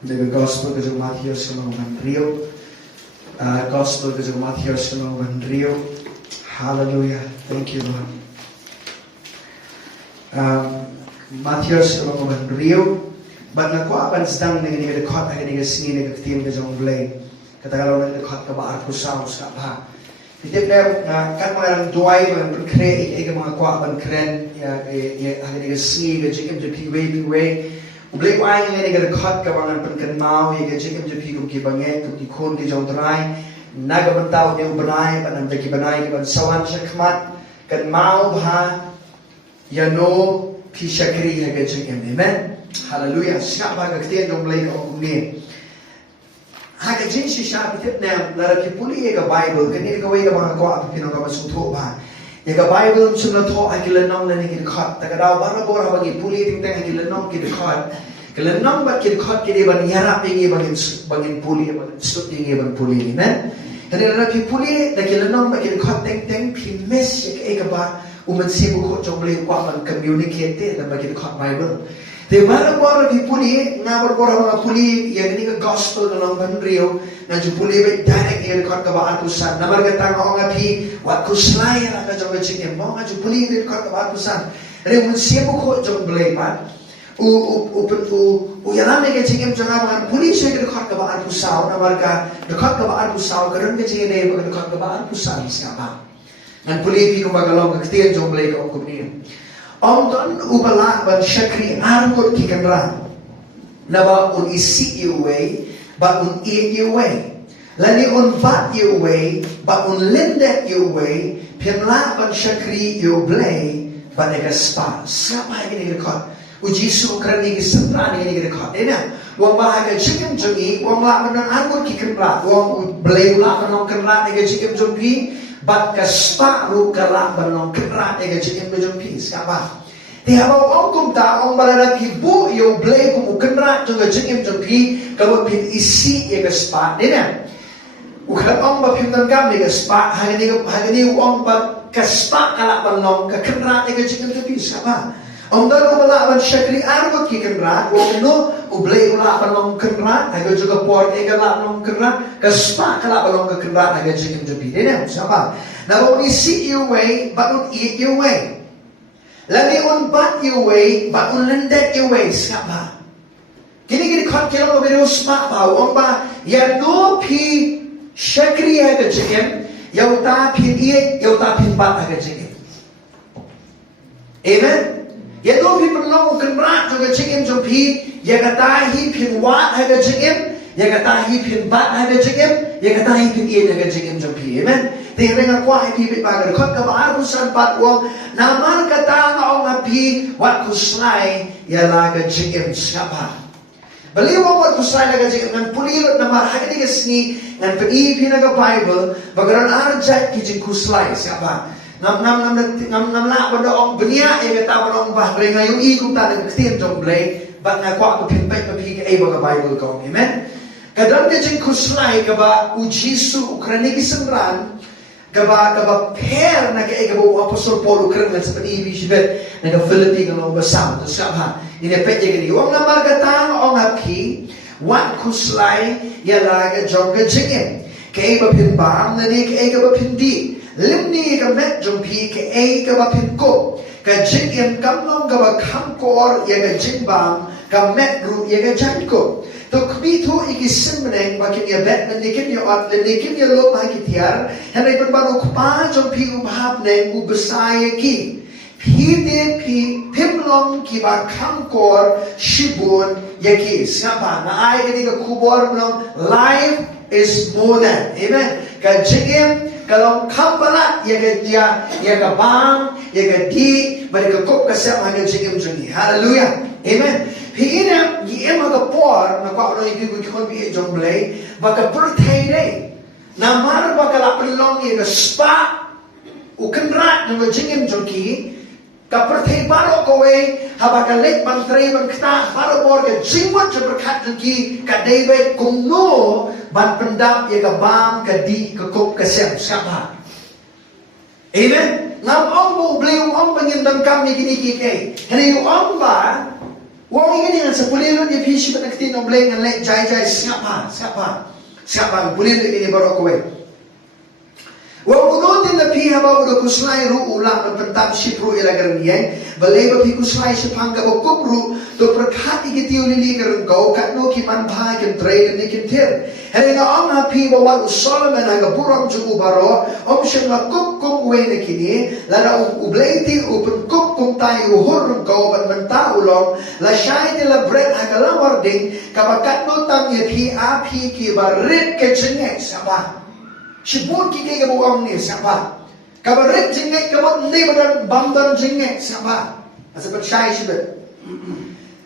The gospel ke Mathaios ke Rio. Gospel ke Mathaios ke Rio. Hallelujah. Thank you, Lord. Mathaios ke Rio. But na kuat ban sedang dengan ni dekat hari ni sini ni ketim ke jong blay. Kata kalau nak dekat ke bar kusau sak ha. Kita kan orang doai ban kre ke mga kuat ban kren ya hari ni sini ke jikim je piwe. Boleh wai ni ke dekat ke bangan pen mau ya ke jikim je pi ke banget ke khon ke jong drai. Naga bentau dia benai ban ke benai ke ban sawan syakmat kan mau bha ya no pi syakri ke jikim. Amen. Hallelujah. Siap baga ketian dong belai kau ni. Hak jin si siap kita nam lara ki puli ega Bible kan ni kau ega bang kau apa pino kau masuk thok ba. Ega Bible sumna thok akila nong lani ki dekat. Tak ada bara bora bagi puli ting teng akila nong ki dekat. Kila nong ba ki dekat ki ban yarap ingi bangin puli bangin sut ingi ban puli ni men. Jadi lara ki puli dak kila nong ba ki dekat teng teng pi mes ega ba umat sibuk kau jong belai kau ban communicate dan bagi dekat Bible. Di mana di puli, ngabar orang puli yang ini ke gospel dalam Rio, nanti puli direct yang dekat ke bahan tusan. Namar kata orang api, waktu selai lah kerja kecil, mau ngaju puli dekat ke bahan tusan. Jadi siapa kau jom belajar, yang ni kecil jangan puli saya dekat ke bahan tusan. Namar kata dekat ke bahan tusan, kerana kecil ni dekat ke bahan tusan siapa? Dan puli pi kau bagalong ketian jom belajar kau ni. Om don ubala ban syakri arut ki kanra naba un isi you way ba un eat you way lani un bat you way ba un lindet you way pimla ban syakri you blay ba nega spa siapa ini dekat uji su kerani ki sentran ini dekat ena wong ba ha chicken jungi wong la ban arut ki kanra wong blay la ban kanra nega chicken jungi bat ka spa ru kala banong kerat ega chikim bejong pi siapa dia bawa kum ta ong balada ki bu yo blay kum kerat juga chikim jong pi kalau pin isi ega spa dena ukat ong ba pin dan gam ega spa hari ni ong ba ka spa kala banong ka kerat ega chikim jong pi siapa ong dan ubala ban syakri arbut ki kerat wong no ublay ula banong kerat aga juga por ega la banong kerat ka spa kala banong ka kerat aga chikim jong pi dena siapa now only see your way but don't eat your way lagi on bat your way but on lendet your way siapa kini khot kilo bero spa ba ong ba ya no pi syakri aga chikim yau ta pin eat yau ta pin bat aga chikim amen ya no pi penong kerat juga chikim jong pi ya kata hi pin wat aga chikim ya kata hi pin bat aga chikim ya kata hi pin eat aga chikim jong pi amen Tinggal kuah ipi bagar kot ke baru sempat wong namar kata ngau ngapi waktu selai ya laga jikim siapa beli wong waktu selai laga jikim ngan pulirut namar hari ni kesini ngan penipi naga Bible bagaran arjat ki Jingkhuslai siapa nam la pada ong benia ya kata orang bah rengayu iku ta nang kestian jong blay bat na kuah ke pimpai ke pi ke baga Bible kau amen kadang ke Jingkhuslai ke ba ujisu ukrani ki sengran Kaba pair na kaya kaba apostol Paul ukran sa panibi sibet na Philippi ng mga basam to siapa ini petje gani wong namar katang ong api wat kuslay yalaga jongga jingem kaya ba pinbam na ni kaya ba pindi limni ka met jongpi kaya ba pinko ka jingem kamnong kaba kamkor yaga jingbam ka met ru yaga janko to kbito ikisimneng bakin ya bet mendikin ya at lendikin ya lo makitiar henay penbaru kpa jong pi ubhap neng ubesaya ki pide pi pimlong ki ba kamkor shibun yaki siapa na ay gani ka kubor mlong life is more than amen ka jingim kalau kambala ya ga bang ya ga di mereka kop kasam hanya jingim jungi hallelujah amen Hina giema ka por na kwa no ibu kon bi jong blay baka birthday day namar baka la pelong ye spa u kenrat no jingim jongki ka birthday baro ko we habaka lek ban tre ban kta baro bor ke jingwat je berkat jongki ka David kung no ban pendap ye ka bam ka di ka kop ka sem siapa amen nam ong bo blay ong bangin dan kami gini ki kay hani ong ba Wong ini dengan sepuluh dia pisi penakti nombleng dengan lek jai siapa pulih ini baru kowe. Wong udotin na piha ba udo kuslay ru ulang na pentap sipru ilagar niyan balay ba pi kuslay sa pangga ba kupru to perkhati kiti ulili garang kau katno ki manbha kim trade ni kim tir hele nga ang ha pi ba wal Solomon nga burang jugu baro om siya nga kup uwe na kini lana ublayti upun kup tayo hurung kau ban menta ulong la shay nila bread hagalang warding kabakatno tam ya pi api ki ba rit ke chingek saba Sibut kiki kamu orang ni siapa? Kabaret jingek kamu ni badan bamdan jingek siapa? Asal percaya sibut.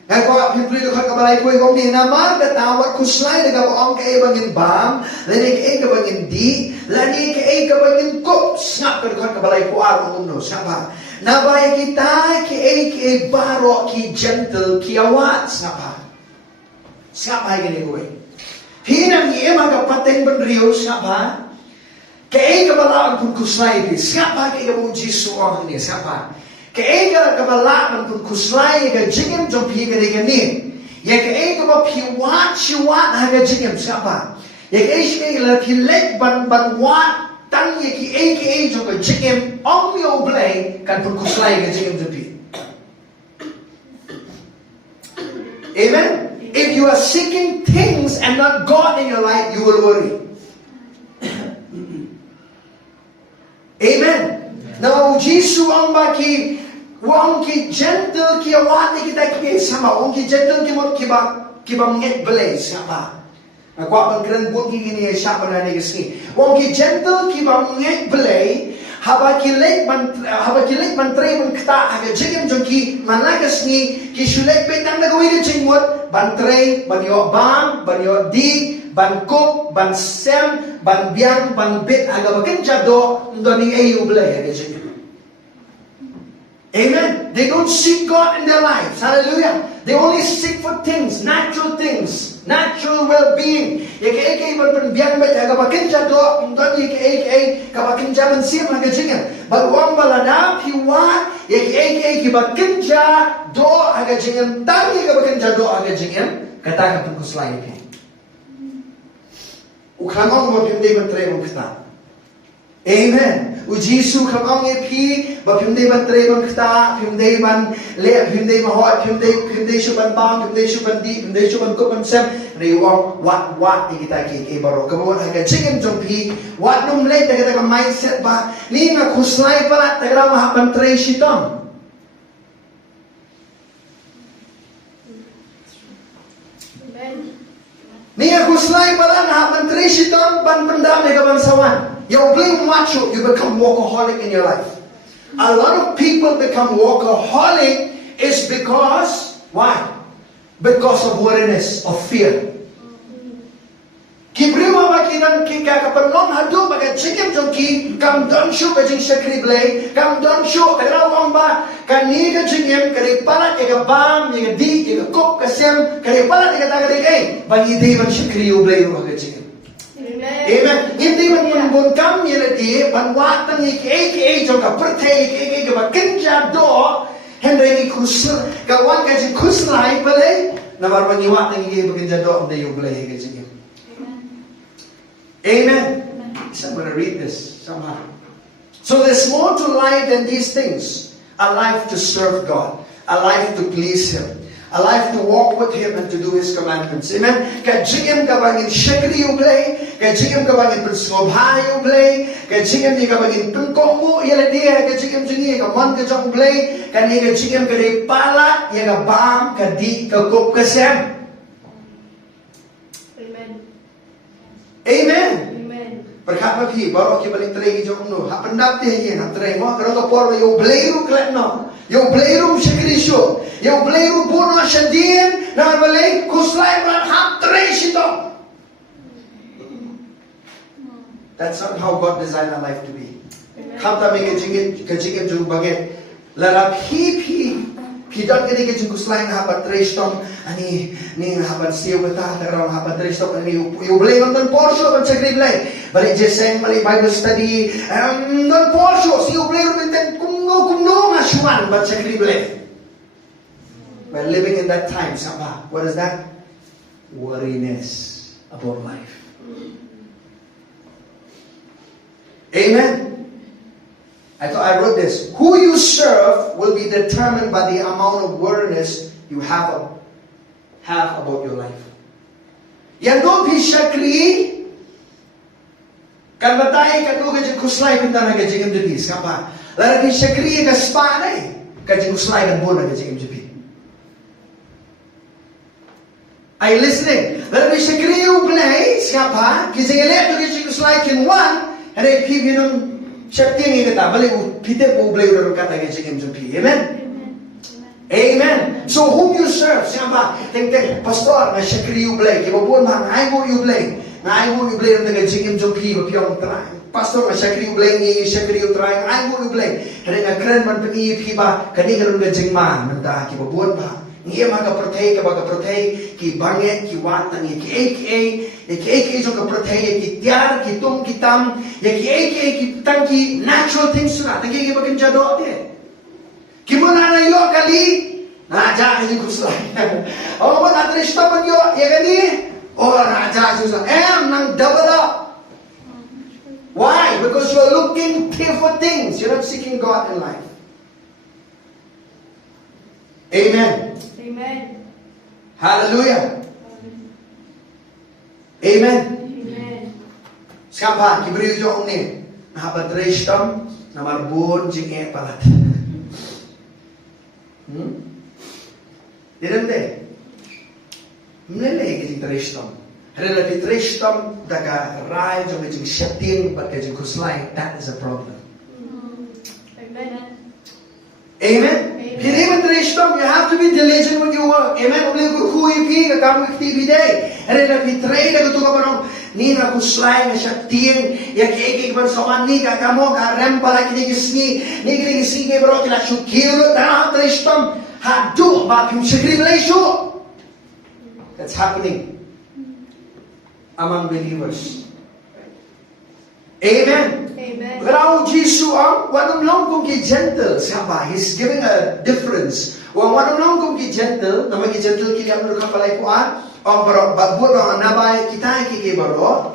Kalau people itu kan kabalai kue kau ni nama ketawat kuslai dengan orang kaya bangin bam, lani kaya kabangin di, lani kaya kabangin kop snap kan kabalai kue arung umno siapa? Nabaya kita kaya barok ki gentle ki awat siapa? Siapa yang ni kue? Hinang ia maka pateng benriu siapa? Kaya kabalaan pun kuslay ni, siapa kaya kamu Jisu orang ni, siapa? Kaya kabalaan pun kuslay ka jingim jompi ka ni, ya kaya kabapiwat siwat haga jingim, siapa? Ya kaya lapilek ban wat tang ya kaya jomka jingim, om yo blay kan pun kuslay ka jingim jompi. Amen? If you are seeking things and not God in your life, you will worry. Amen. Now, Jisu ang baki, wang ki gentle ki awat ni kita ki sama, wang ki gentle ki mo kiba nget belay sama. Ako ang kran buat ki gini siapa na ni kasi. Wang ki gentle ki ba nget belay, haba ki lek mantre man kta aga jigim jongki managas ni ki sulek petang na gawin ni jingmot bantre banyo bang banyo di ban kop, ban sem, ban biang, ban bit, aga makin jado, ndoni ayu belay, aga jingim. Amen. They don't seek God in their lives. Hallelujah. They only seek for things, natural well-being. Eke ban biang bit, aga makin jado, ndoni eke makin jaman sim, aga jingim. But wang balana piwa, eke makin jado, aga jingim. Tangi aga makin jado, aga jingim. Katakan pun kuslay eke. Ukhamong mo pimday mantre mong kita. Amen. Ujisu khamong epi, ba pimday mantre mong kita, pimday man le, pimday mahot, pimday suban bang, pimday suban di, pimday suban kupan sem, riwang wat ni kita ki baro. Kamuan haga chicken jompi, wat num le taga mindset ba, ni nga kuslay pala taga maha mantre sitong. Niya kuslay pala na menteri siton ban pendam ni kabansawan. You bling macho, you become workaholic in your life. A lot of people become workaholic is because why? Because of worriness, of fear. Kibrima makinan kika kapanom hadu baga chikim jongki kam don shu bajing sakri blay kam don shu kadrawang ba kani ka jingim kari palat ega bam ega di ega kop kasem kari palat ega tagari kay bangi di ban sakri blay ro ka jingim. Amen. Hindi man pun kam yela di ban watang eke jongka pertay eke ba kinja do henry kusl kawan ka jing kuslay balay na barbangi watang eke ba kinja do de yo blay ka jingim. Amen. So I'm going to read this somehow. So there's more to life than these things. A life to serve God. A life to please Him. A life to walk with Him and to do His commandments. Amen. Kajigim kabangin shagri ublay. Kajigim kabangin pensngobhay ublay. Kajigim ni kabangin pengkomu yaladia. Kajigim jini kaman kajong ublay. Kani kajigim kadi pala yaga bam kadi kakup kasem. Amen. Berkat mapi baru kita balik terai jom no. Hak pendap dia ye nak terai mo kalau tu por yo bleiru klet no. Yo bleiru shikri show. Yo bleiru bono shadien na balik kuslai ban hak terai shito. That's not how God designed our life to be. Kata me kejingin jung baget. Larap hi Hidot kini ke Jingkhuslai na hapat trestom ani ni hapat siyo kata tagarang hapat trestom ani you blay nonton Porsche ban sakri blay balik jeseng balik Bible study non Porsche siyo blay nonton kumno nga syuan ban sakri blay We're living in that time, Sapa. What is that? Worriness about life. Amen. I wrote this. Who you serve will be determined by the amount of worriness you have about your life. Yando pishakri kan batai kan do Jingkhuslai pintar ka Jingim Jepi skapa. Lara pishakri ka spa nai ka Jingkhuslai kan bon ka Jingim Jepi. Are you listening? Lara pishakri u play skapa ki Jingele to Jingkhuslai kin one and they keep you know Shakti kata balik kita boleh urut kata ke Jingim Jepi. Amen. Amen. So whom you serve? Siapa? Teng pastor na Shakri you blay. Kiba buon mang I go you blay. I go you blay dengan Jingim Jepi bapiong terang. Pastor na Shakri you blay ni Shakri you terang. I go you blay. Hari na keren man peni kiba kani kalun dengan Jingman menta kiba buon ba. Niya maka protei ki banget ki watan ki AK so ka protei ki tiar ki tum ki tam ya ki AK ki tang ki natural things na tangi ki bakin jadot eh ki mana na yo kali na ja ki Jingkhuslai oh man atre staban yo ya kali oh na ja Jingkhuslai nang double up. Why? Because you are looking for things, you're not seeking God in life. Amen. Amen. Hallelujah. Amen. Amen. Siapa? Kibri jong ni. Nahabat restam namar bon jinge palat. Dirende. Mlele ke jing restam. Hera le restam daga rai jong jing shatin but ke Jingkhuslai, that is a problem. Amen. Amen. You have to be diligent when you work. Amen. Uli ko kui pi ka kamu activity day. Ere na pitray na ko tuka ni na Jingkhuslai na shaktin ya ke ban soman ni ka kamo ka rem pala kinigisni ni kinigisni ke bro tila shukiro ta trishtam ha do ba kim shakri malaysia. That's happening among believers. Amen. Amen. Kalau Jesus wadam long kung ki gentle siapa? He's giving a difference. Wadam long kung ki gentle, nama ki gentle ki liam nurka palai kuan. Baro buat orang nabai kita ki baro.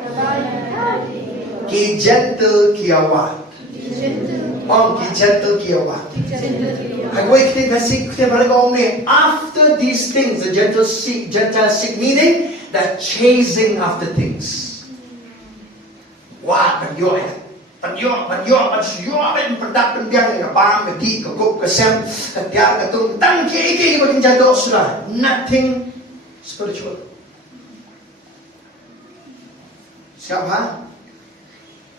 Ki gentle ki awat. Ki gentle ki awat. Aku ikut nasi kita balik ni. After these things, the gentle seek meaning that chasing after things. Wah, penjual ben perdak pendiang ke bang ke di ke kup ke sem ke tiar ke tung tang ke makin jatuh sudah. Nothing spiritual. Siapa?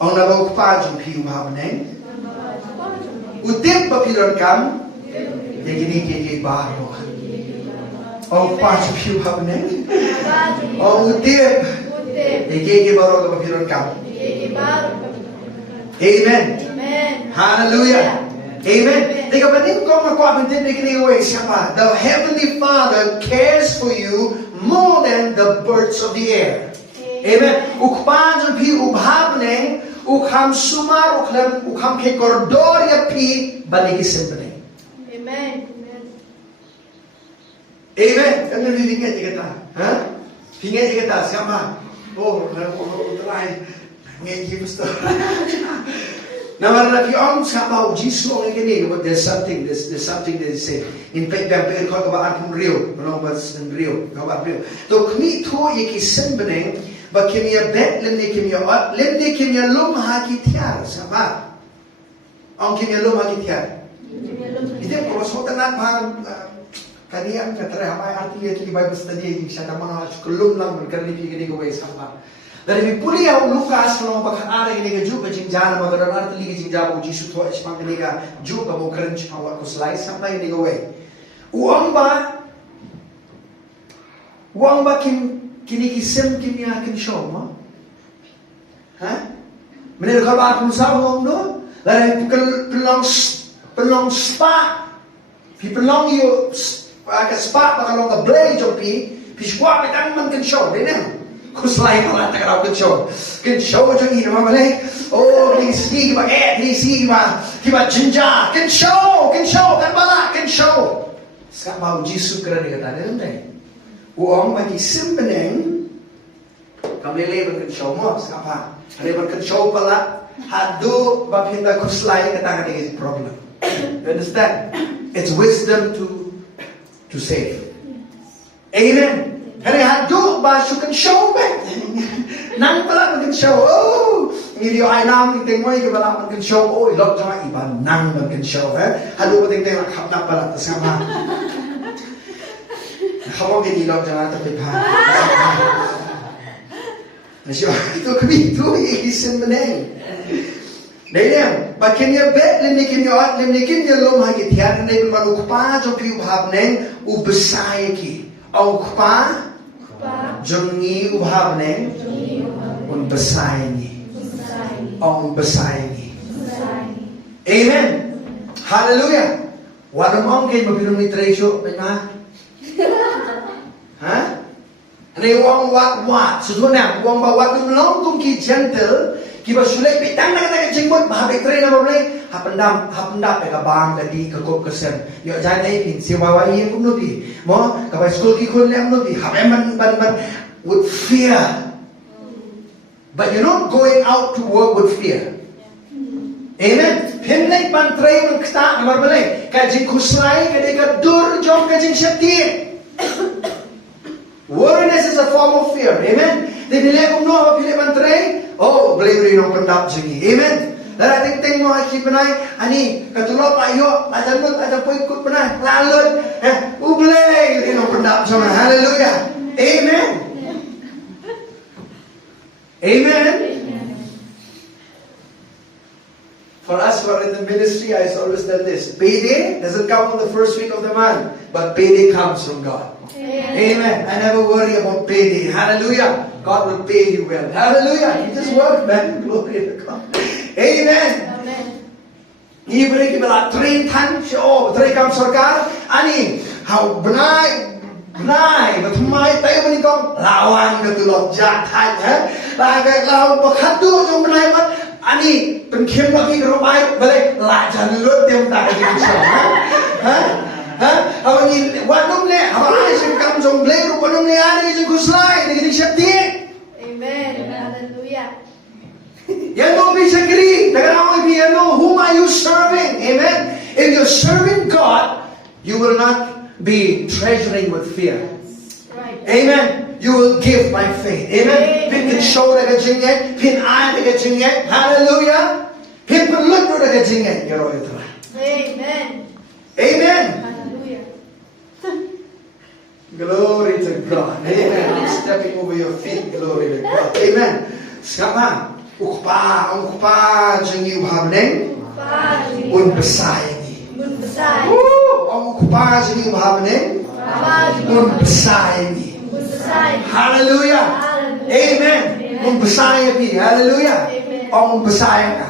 Ang nabaw pa jung piu mahabaneng. Utip papiron kam. Ya gini ke baro. Ang pa jung piu mahabaneng. Ang utip. Ya ke baro ke papiron kam. Amen. Amen. Hallelujah. Amen. Teka batin ko makuha pintin away siapa? The Heavenly Father cares for you more than the birds of the air. Amen. Ukpan jung pi ubhabneng ukham sumar ukham ke kordoria pi banigi simpane. Amen. Amen. Ano lilingan kita? Ha? Hingan kita siapa? Oh, try. Ngayon pastor. Now, if you somehow Jesus only can there's something that they say. In fact, they talk about Rio, in Rio, about Rio. So, kami to ikisin beneng, but kami bet lemne kami lum hakitiar, sama. Ang kami lum hakitiar. Ito ko so tanan parang kaniya katre hamay arti ito di Bible study siya tamang kulum lang magkarni pigini ko way sama. Dari puli ang Lucas kalau mapakhaari kini ka juga jingjana magaran arti ligi jingjaba Jesus to ispang kini ka juga mo karen chawa ko slice sampai kini ko way. Uang ba kini kisem kini akin show mo? Ha? Menurut kalau aku sahaja uang do, dari pelong spa, pelong you spa kalau ka blade jopi, piswa petang man kan show, dene. Jingkhuslai pala tagal kan show jang ina mamalay. Oh, disi ba jinja, kan show, kan bala, kan show. Sekarang mau Jisu kena dia kata dia nanti. Uang bagi simpeneng, kami lebar kencau mo. Sekarang lebar kencau pala. Hadu bapinda kuslai kata dia is problem. You understand? It's wisdom to save. Amen. Hari hadu basu kencau be. Nang pala kencau. Oh, ini ai nam ting moi ke pala kencau. Oh, ilok jangan iban nang kencau. Hadu ting ting nak nak pala sama. Kamu gini ilok jangan tapi bah. Nasib itu kebitu isim meneng. Dayang, bagiannya bet lemnikin lom hagi tiada nih bermanu kupa jo piu bahab neng ubesai ki, au kupa jongi ubahab neng besai ni, au besai ni. Amen. Hallelujah. Wadam ongkin mabinung ni trejo, benar? Hah? Ini uang wat, sebenarnya uang bawa tu melongkung ki gentle. Kiba sulai pitang na kata jenggot bahabe train na boleh hapendap ka bang kadi ka kop kesen yo janai pin si wawa ye kum no pi mo ka ba school ki khon lem no pi habe man with fear, but you're not going out to work with fear. Amen. Pin lai pan train man kta mar boleh ka Jingkhuslai ka de ka dur jom ka jing syati. Worriness is a form of fear. Amen. They nilai kung no apa pilih pantrai. Oh, boleh beri nong pendap jengi. Amen. Lara ting mo aki penai. Ani katulop ayo. Ajar nut ajar pun ikut penai. Lalut. Boleh beri nong pendap sama. Hallelujah. Amen. Amen. For us who are in the ministry, I always tell this. Payday doesn't come on the first week of the month, but payday comes from God. Amen. I never worry about payday. Hallelujah. God will pay you well. Hallelujah. You just work, man. Glory to God. Amen. Ini beri kita train tan show, train kam sarkar. Ani, how benai, berthumai tayo menikam lawan ketulok jahat, lagai lawan berkhatu jom benai mat. Ani, penkim lagi kerupai, balik lajan lut tiap tak jadi show. Abang ini, wadum le, abang ada sengkam jomble, wadum le ada Jingkhuslai, dengan syakti. Amen. Hallelujah. Yang mau bisa kiri, dengan awak biar know whom are you serving. Amen. If you're serving God, you will not be treasuring with fear. Right. Amen. You will give by faith. Amen. Pin can show dengan jingek, pin eye dengan jingek. Hallelujah. Pin pelut dengan jingek. Ya roh itu. Amen. Amen. Hallelujah. Glory to God. Amen. I'm stepping over your feet. Glory to God. Amen. Sekarang, ukpa jengi uhamneng, besai ni. Ukpa jengi uhamneng, besai ni. Hallelujah. Amen. Besai ni. Hallelujah. Besai ka.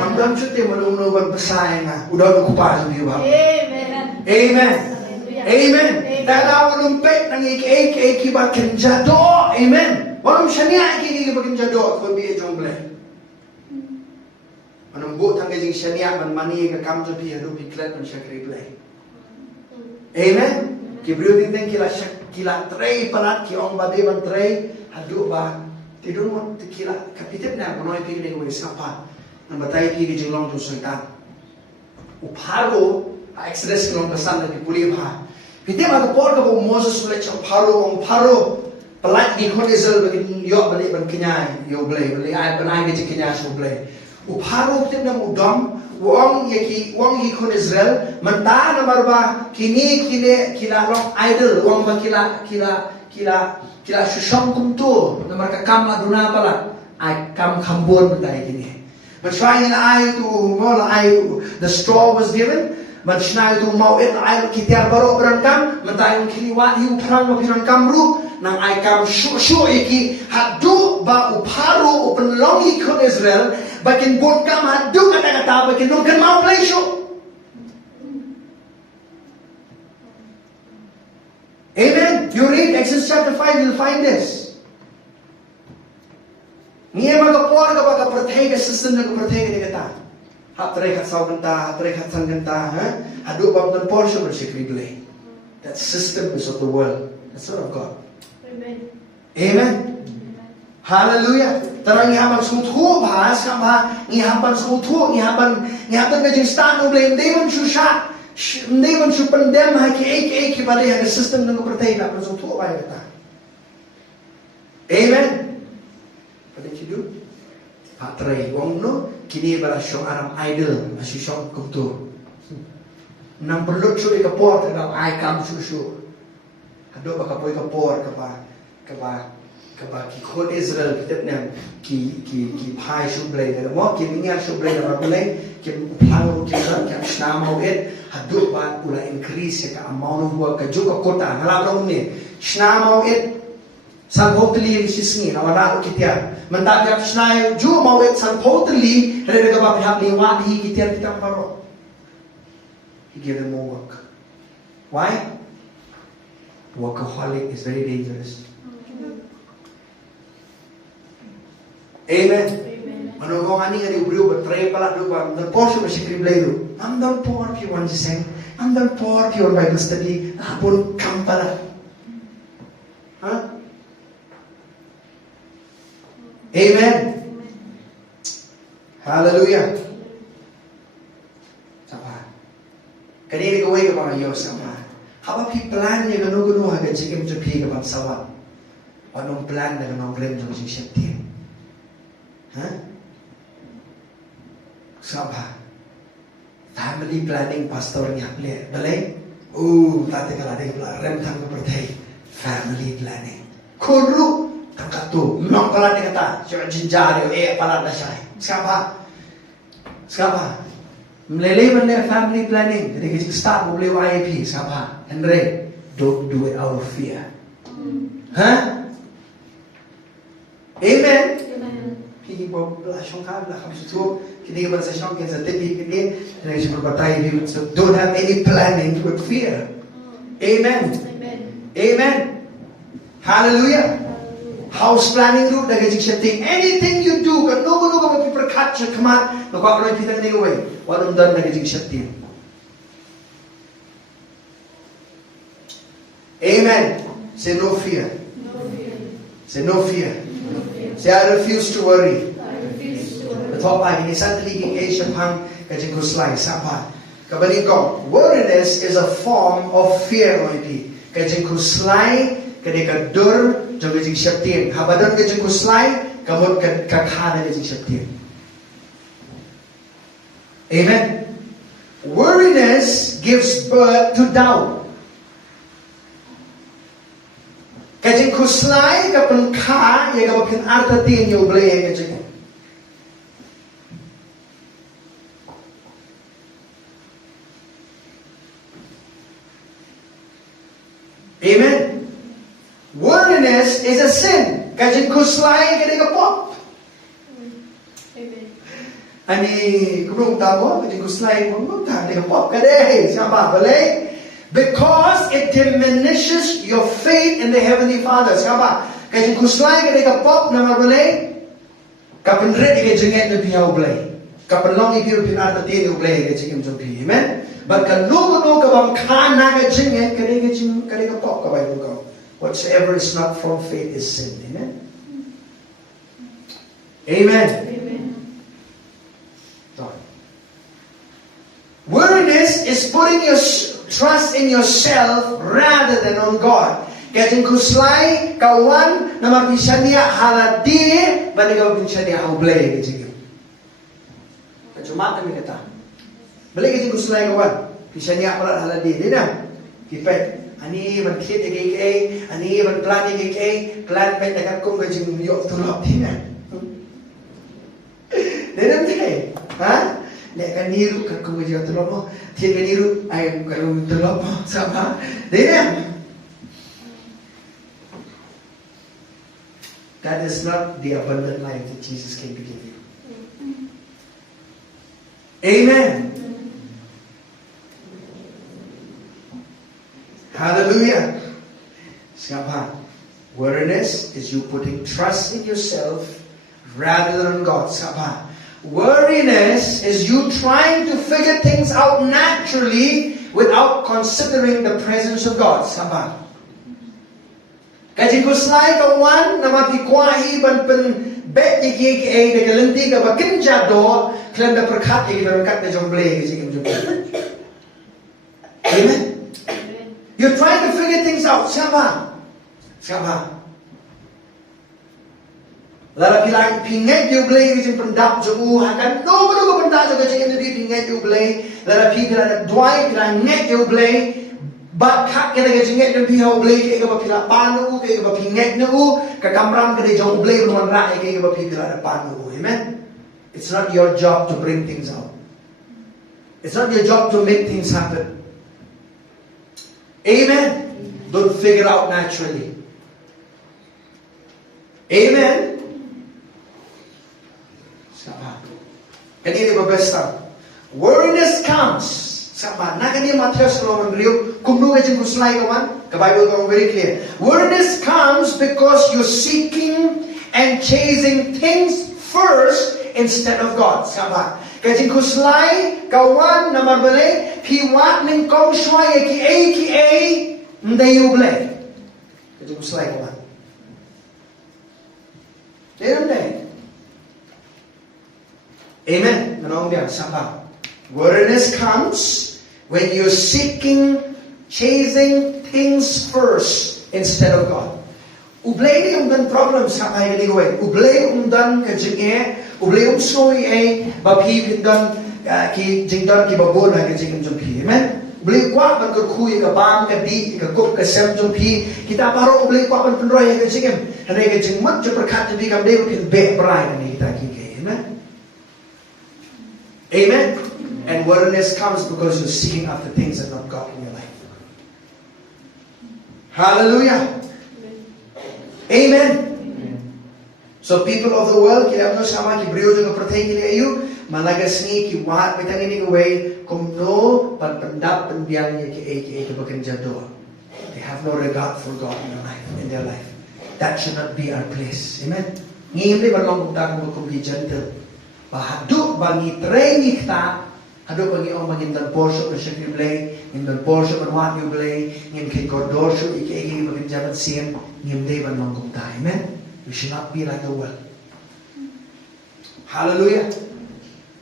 Ang dalam cuti malu besai na. Udah ukpa jengi uhamneng. Amen. Amen. Dalam lumpet nang iki ba kenjado. Amen. Walau syania iki ba kenjado ko bi jong ble. Manung bu tang jing syania man mani ka kam jo bi adu bi klat man syakri ble. Amen. Ki brio din kila trei palat ki ong ba de ban trei adu ba tidur mo kila kapitip na kono pi ni ko sapa. Nang batay pi jing long tu sultan. Uparo Exodus kelong pesan dari pulih bah. Kita mahu por ke Moses boleh camparo, pelat di kon Israel bagi yo balik ban kenyai, yo boleh ay banai ke kenyai so boleh. Uparo kita nak udam, wong yaki kon Israel mentah nomor bah kini kila long idol, wong ba kila susam kumtu nomor kam laduna pala, ay kam khambon bentai kini. But trying ay tu, mola ay the straw was given. Mansnai tu mau ay kita baru berangkam, mentayong kiliwat hiu perang berangkam ru, nang ay kam shu iki hadu ba uparu upenlongi kon Israel, bakin bon kam hadu kata bakin non kan mau play show. Amen. You read Exodus chapter 5, you'll find this. Niya magapor ka pertega sistem ng pertega ni kata. Hat rekat saw ganta, hat rekat sang ganta, hadu bab dan porsche bersikri beli. That system is of the world. That's not of God. Amen. Amen. Hallelujah. Tarang ngihapan sungtu bahas kama ngihapan sungtu ngihapan kajing start no blame Devan shusha Devan shupandem haki ek pada yang system ng pertai na sungtu ba yata. Amen. What did you do? Patray wong no kini bara syong aram idol masih syong kumtu. Nang perlu curi kapor tentang I come susu. Hado ba kapoy kapor kapa ki khod Israel kita ki phai shublay na mo ki mingar shublay na bablay ki phang ki snamo et hado ba ula increase ka amount of work ka juga kota halam ni snamo et san hoteli sisngi na wala kita mendagap snai ju mau et san hoteli rede ka ba phap ni wa hi kita paro. He gave them more work. Why? Workaholic is very dangerous. Amen. Manogong ani nga di ubriyo ba tray pala do ba the portion of shikri blado. I'm done poor if you want to sing. I'm done poor if you want Bible study. Hapon kam pala. Huh? Amen. Hallelujah. Sapa. Kanini ko ka mga Diyos sama. Haba pi plan niya gano haga jikim jupi ka bang sawa. Anong plan na ganong rem ng siya. Huh? Sabah. Family planning pastor niya ple. Balay? Tate ka lade ka rem tang pertai. Family planning. Kuru tangkatu. Nong pala ni kata. Siya jinjari pala na siya. Sabah. Meleleh mana family planning. Jadi kita start boleh YAP. Sabah. Andre, don't do it out of fear. Huh? Amen. Kini bawa belah syongkar belah kami suatu. Kini kita berasa syongkar kita tepi kini. Dan kita berbatai biut. So don't have any planning with fear. Amen. Amen. Hallelujah. House planning tu dah gaji setting. Anything you do, kan no kamu perkat cekamat. Nak kau orang kita ni away. Walau dah gaji setting. Amen. Say no fear. Say no fear. Say I refuse to worry. Top ay ini santli king Asia pang Jingkhuslai sapa. Kabalik ko, worriness is a form of fear already. Jingkhuslai kadika dur joga jing syaptin. Habadon Jingkhuslai kamot kakhana jing syaptin. Amen. Worriness gives birth to doubt. Jingkhuslai kapan ka ya kapan arta tin yo blay jing. Amen. Worriness is a sin. Jingkhuslai kadika pop. Amen. Ani kumung tamo Jingkhuslai kumung kadika pop kadeh siapa boleh? Because it diminishes your faith in the Heavenly Father. Siapa? Jingkhuslai kadika pop nama boleh? Kapan red ke jinget na pihaw boleh? Kapan long ipiw pinata tini boleh ke jingem jompi. Amen. But no kabang kana ka jinget kadika pop kabay ko. Whatsoever is not from faith is sin. Amen. Amen. Amen. Sorry. Worriness is putting your trust in yourself rather than on God. Jingkhuslai kawan nama pisania haladi bani kau pisania haublay gitu. Cuma kami kata, balik Jingkhuslai kawan pisania pala haladi, ni na. Kipet. Ani man khit ke ani man plan ke plan pe dekat kum ke jing yo tulop ni na. Denan te. Ha? Lek kan niru kan kum ke yo tulop mo. Thien ke niru ai kan tulop mo sama. Denan. That is not the abundant life that Jesus came to give you. Amen. Hallelujah. Siapa? Worriness is you putting trust in yourself rather than on God. Siapa? Worriness is you trying to figure things out naturally without considering the presence of God. Sabar. Jingkhuslai kawan nama pikwahi ban pen bet iki de kalenti ka bakin jado klan da perkat iki berkat da jomble iki jomble. Amen. You're trying to figure things out. Sabar. Sabar. Lara pilang pingat you blay using pendap jemu hakan no beru pendap juga jeng ini pingat you blay lara pi pilang dwai pilang net you blay bat kak kita ke jenget dan pi hau blay ke pilang panu ke pingat nu ke kamram ke jong blay beruan rai ke pi pilang panu. Amen. It's not your job to bring things out. It's not your job to make things happen. Amen. Don't figure out naturally. Amen. Kanina babesta. Worriness comes. Sama. Na kanina Mathaios kalau memberiu. Kumnu ka Jingkhuslai kawan. The Bible is very clear. Worriness comes because you're seeking and chasing things first instead of God. Sama. Ka Jingkhuslai kawan namar bale. Piwat ning kong shwai ki ndayu bale. Ka Jingkhuslai kawan. Amen. Amen. Manong dia, sabar. Worriness comes when you're seeking, chasing things first instead of God. Ublay yung dan problem sa kaya ni Gawin. Ublay yung dan ka jingye, ublay yung soy ay bapi pindan ki jingdan ki babon ka jingin jumpi. Amen. Ublay kwa man ka kuy ka bang ka di ka kup ka sem jumpi. Kita paro ublay kwa man penroy ka jingim. Hanay ka jingmat jo perkat jumpi kam dew pin be bray ni kita ki. Amen. Amen. And worriness comes because you're seeking after things that not God in your life. Hallelujah. Amen. So people of the world, kaya mo sama ki brio jo ka pratay kili ayu, malagas ni ki wat bitang ini away kum no pandap panbiang ni ki bakin jado. They have no regard for God in their life. That should not be our place. Amen. Ngim ni balong utang mo kum bi gentle. Bahaduk bangi training kita, haduk bangi orang bangin dan porsche bersyukur belai, ngin dan porsche berwat you belai, ngin kay kordorsho iki bangin jabat sien, ngin day ban mangkum ta. Amen. We should not be like the world. Hallelujah.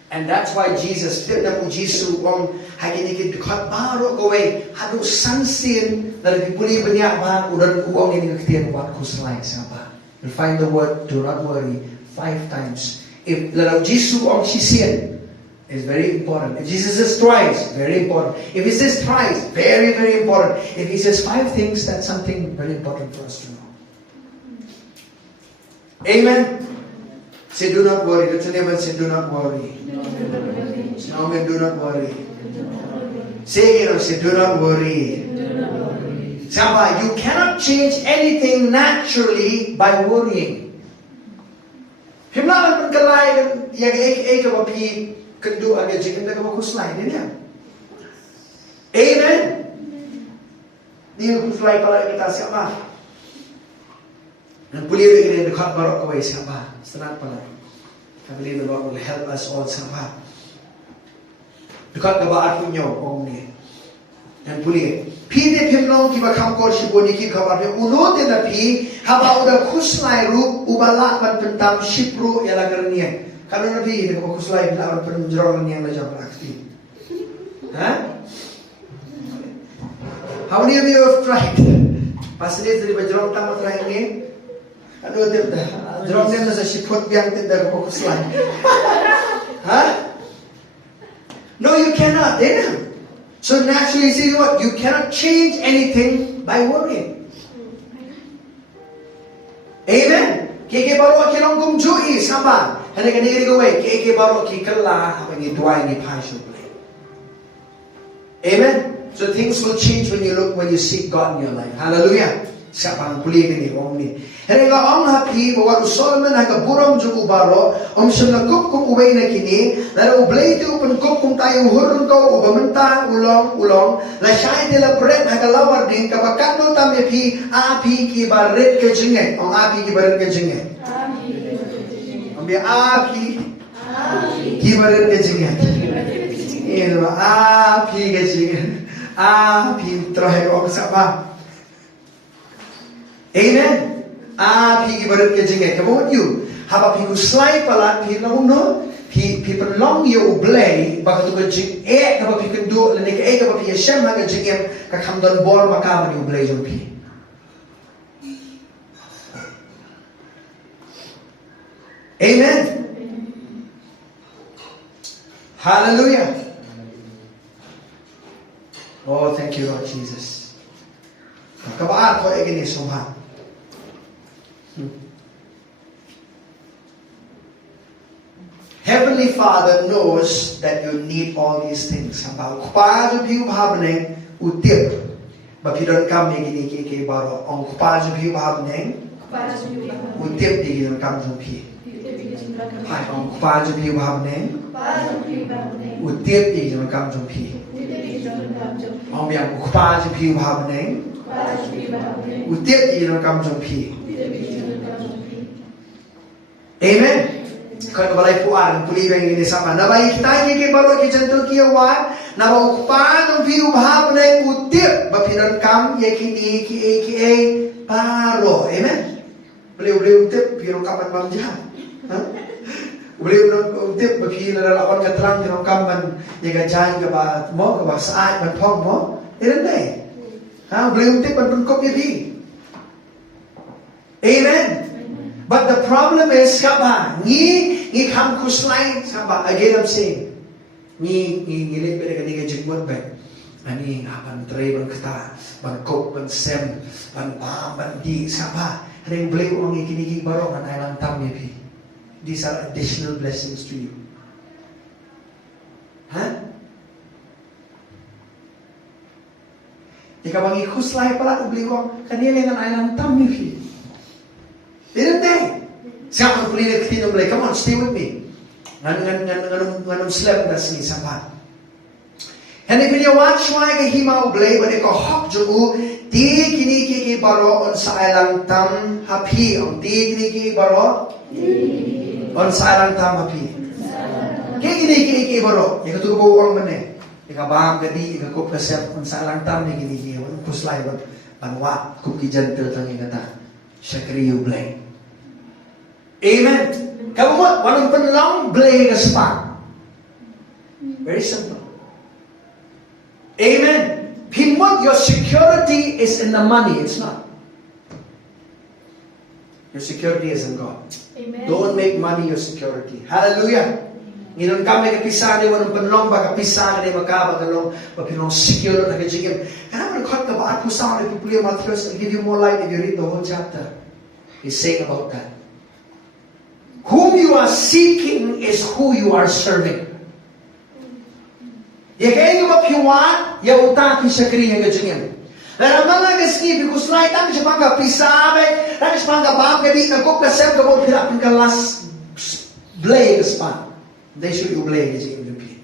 And that's why Jesus did that. Jisu wong hakinikid dekat baru kowe haduk sansin dari pipuli banyak ba udan uang ini ketian buat kuslai siapa. You find the word do not worry 5 times. If the Jesus on Shisian is very important. If Jesus says twice, very important. If he says thrice, very, very important. If he says 5 things, that's something very important for us to know. Amen. Say do not worry. That's the name of say do not worry. Say amen, do not worry. Say again, say do not worry. Samba, you cannot change anything naturally by worrying. Himla man kalay yang ek bapi kendu aga jikin da Jingkhuslai ni dia. Amen. Jingkhuslai pala kita siapa? Dan pulir ini dekat barok kawai siapa? Senang pala. I believe the Lord will help us all siapa. Dekat gabaat punyo om ni. Dan pulir. Pide pimlong ki bakam kor shiboni ki khabar pe uno de na pi haba uda khuslai ru ubala man pentam shipru yala karniya kalau na pi de khuslai bila ar pen jrong ni la jam rakti. How many of you have tried? Pasal dari bajrong tamat try ni anu de jrong ni na sa shipot biang te da khuslai. No, you cannot. So naturally, see what? You cannot change anything by worrying. Amen. Keke baro kilong kumjui sama. Hanya kan diri gue. Keke baro kikela apa ni dua ni passion. Amen. So things will change when you seek God in your life. Hallelujah. Siapa pulih ni om ni. Hanya om happy bahwa Solomon haga burong juku baro om selakup kum ubay na kini lalu ublay tu pun kup kum tayo hurun kau ubamenta ulong la syai de la bread haga lawar din kabakan no tamye pi api ki baret ke jingay om api ki baret ke jingay om bi api ki baret ke jingay ini api ke jingay Pi terakhir orang sama. Amen. Pi ibarat ke jengek. Kamu you. Haba pi kuslai palat pi nangno. Pi penlong you blay. Baka tu ke jeng haba pi kendu. Lene ke haba pi yashem haga jengem. Kakam don bor maka you blay jom pi. Amen. Hallelujah. Oh, thank you, Lord Jesus. Kabaat ko egini sumha. Heavenly Father knows that you need all these things. About kupaju piu bhavneng utip. But you don't come egini ke baro. On kupaju piu bhavneng utip di don't come to pi. Hai on kupaju piu bhavneng utip di don't come to pi. Ông yang ukpa je piu bhab neng utip di dalam kamjong pi. Amen. Kalau balai puan puli bang ini sama. Nabai kita ini ke baru ke jantung kia wan. Nabai ukpa dong piu bhab neng utip bapiran kam ye kini ki paro. Amen. Beliau utip piu kaman bang jahat. Beliau utip bapi lalawan keterang di kamman ye gajan ke ba mo ke ba saat ban phong mo. Ilan day. Beliau utip ban kop ye pi. Amen. But the problem is kaba ni kam kuslai kaba again I'm saying ni ngilit beda ni jengmot back. Ani ban tray ban kata ban kop ban sem ban di sapa. Ada beliau orang kini baru kan ailang tam ye pi. These are additional blessings to you. Jika bagi kuslai pala beli uang, kanila dengan ailang tam ni. Didn't they? Siapa pun ini ketino beli. Come on, stay with me. Nganum slap das ni sampai. Hendak punya watch why ke himau beli, beri ko hok jumu. Di kini baro on sa ailang tam happy. On di kini baro. On sarang tam api. Kaya gini baro. Ika tu ko uang mana? Ika baham gadi, ika ko kasep on sarang tam ni gini. On kuslai ban banwa ko kijan tertangi kata. Syakri you blame. Amen. Kamu mo walang penlong blame kaspa. Very simple. Amen. Pimot your security is in the money. It's not. Your security is in God. Amen. Don't make money your security. Hallelujah. Ngayon kami kapisa ni wanong panlong ba kapisa ni makabagalong papinong secure na kajigim. Kaya naman kat ka ba ako sa mga pipuli Mathaios, I'll give you more light if you read the whole chapter. He's saying about that. Whom you are seeking is who you are serving. Ya kaya yung mapiwan, ya utang kisakri yung kajigim. Dan amalan keski because like tak siya pangga pisabe, tak siya pangga bab kadi nagkop ka sem kabot hirap ng kalas blay span. They should you blay kasi in the pin.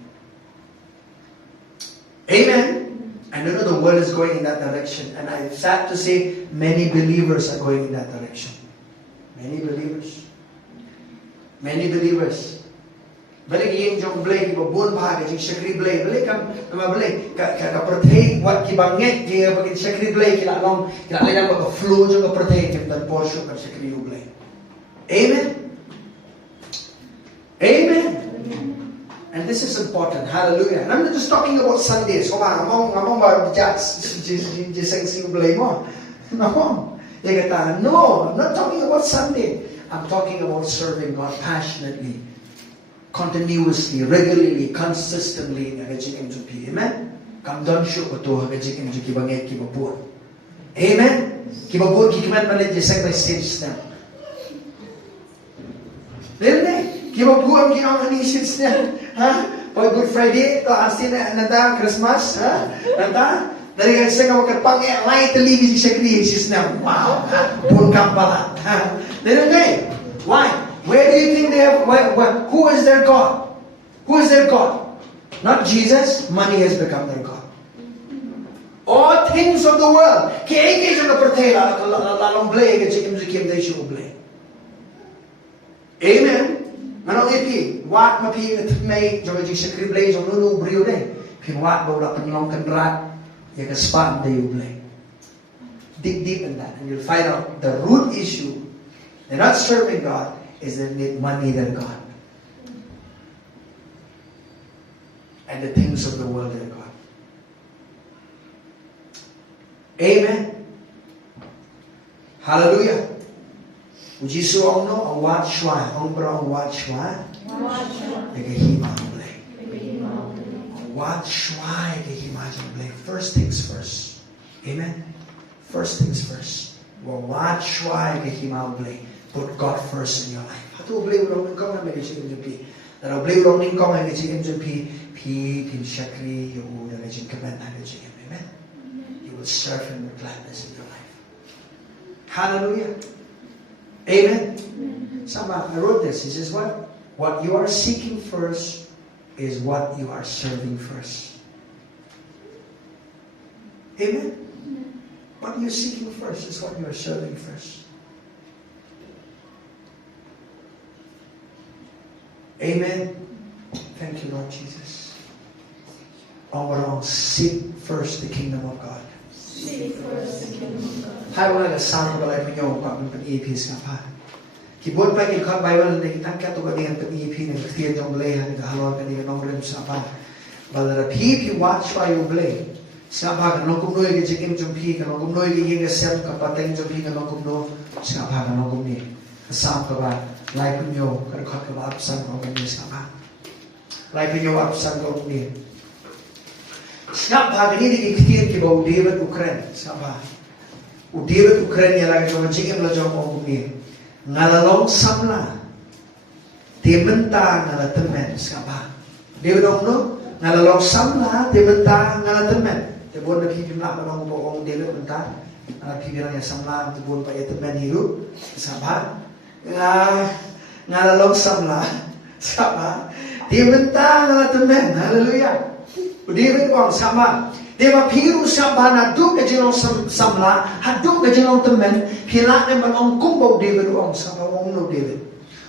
Amen. I know the world is going in that direction, and I'm sad to say many believers are going in that direction. Many believers. Many believers. Balik yung jong blay, ibabun bahag, yung syakri blay. Balik kam blay, ka-protein, wat kibangit, kaya bagay syakri blay, kilalong baka-flow yung ka-protein, kitan portion ka syakri blay. Amen? Amen? And this is important. Hallelujah. And I'm not just talking about Sundays. So among ba just saying blay mo. No. No, I'm not talking about Sunday. I'm talking about serving God passionately. Continuously, regularly, consistently nagajing MJP. Amen? Kamdon siya ko to nagajing MJP bangay kibabun. Amen? Kibabun, kikiman malit yung stage na. Dili? Kibabun, kinang anisits niya. Ha? Pag Good Friday, to asin na nanda, Christmas, ha? Nanda? Dari kasi nga magkatpang light television siya krisis na. Wow! Bunkang pala. Dili? Why? Where do you think they have, who is their God? Who is their God? Not Jesus. Money has become their God. All things of the world. Kaya hindi siya kapertela, lalong blay, kachikim-chikim, they should blay. Amen? Manong ipi, wat mapi at may, joga jing siya kriblay, jong nunu briyo de. Pinwat, bawla panlong kanrat, Yaga spam the you blame. Dig deep in that and you'll find out the root issue. They're not serving God, is they need money than God. And the things of the world than God. Amen. Hallelujah. Would you say, oh no, a wat shwa, ong bro, wat shwa? Yaga hima blame. What try to imagine? First things first. Amen. First things first. Well, what try to imagine? Put God first in your life. Hatu believe wrong in kong na may chicken jupi. That I believe wrong in kong na may chicken jupi. Pin shakri you na may chicken kaman na may chicken. Amen. You will serve Him with gladness in your life. Hallelujah. Amen. Sama, I wrote this. He says what? What you are seeking first is what you are serving first. Amen? What you're seeking first is what you are serving first. Amen? Thank you, Lord Jesus. Overall, seek first the kingdom of God. Seek first the kingdom of God. Hai wala ka sang ko balay pinyo pa ipis ka pa. Kibon pa kilkot Bible na kitang kato ka dengan pag-iipi ng katiyan yung blay hanggang kahalon ka dengan nong rin sa pa. Balara pipi watch pa yung blay. Sa pa ka nong kumnoy ka jikim jumpi ka nong kumnoy ka yung sem ka pateng jumpi ka nong kumno. Sa pa ka nong kumni. Kasam ka ba? Lai punyo karikot ka ba apsan ka kumni sa pa. Lai punyo apsan ka kumni. Sa pa ka nini kikitiyan ki ba David Ukraine. Sa pa. David Ukraine niya lagi yung jikim la jom o kumni. Ngalalong samla timenta ngalatemen skapa David no ngalalong samla timenta ngalatemen tebon na pipim la manong boong David menta pipirang ya samla tebon pa etemen hiru skapa ngalalong samla skapa timenta ngalatemen haleluya David wang sama Deva piru samba na duk ke jinong samla, haduk ke jinong temen, pilak ne manong kumbau David wong samba wong no David.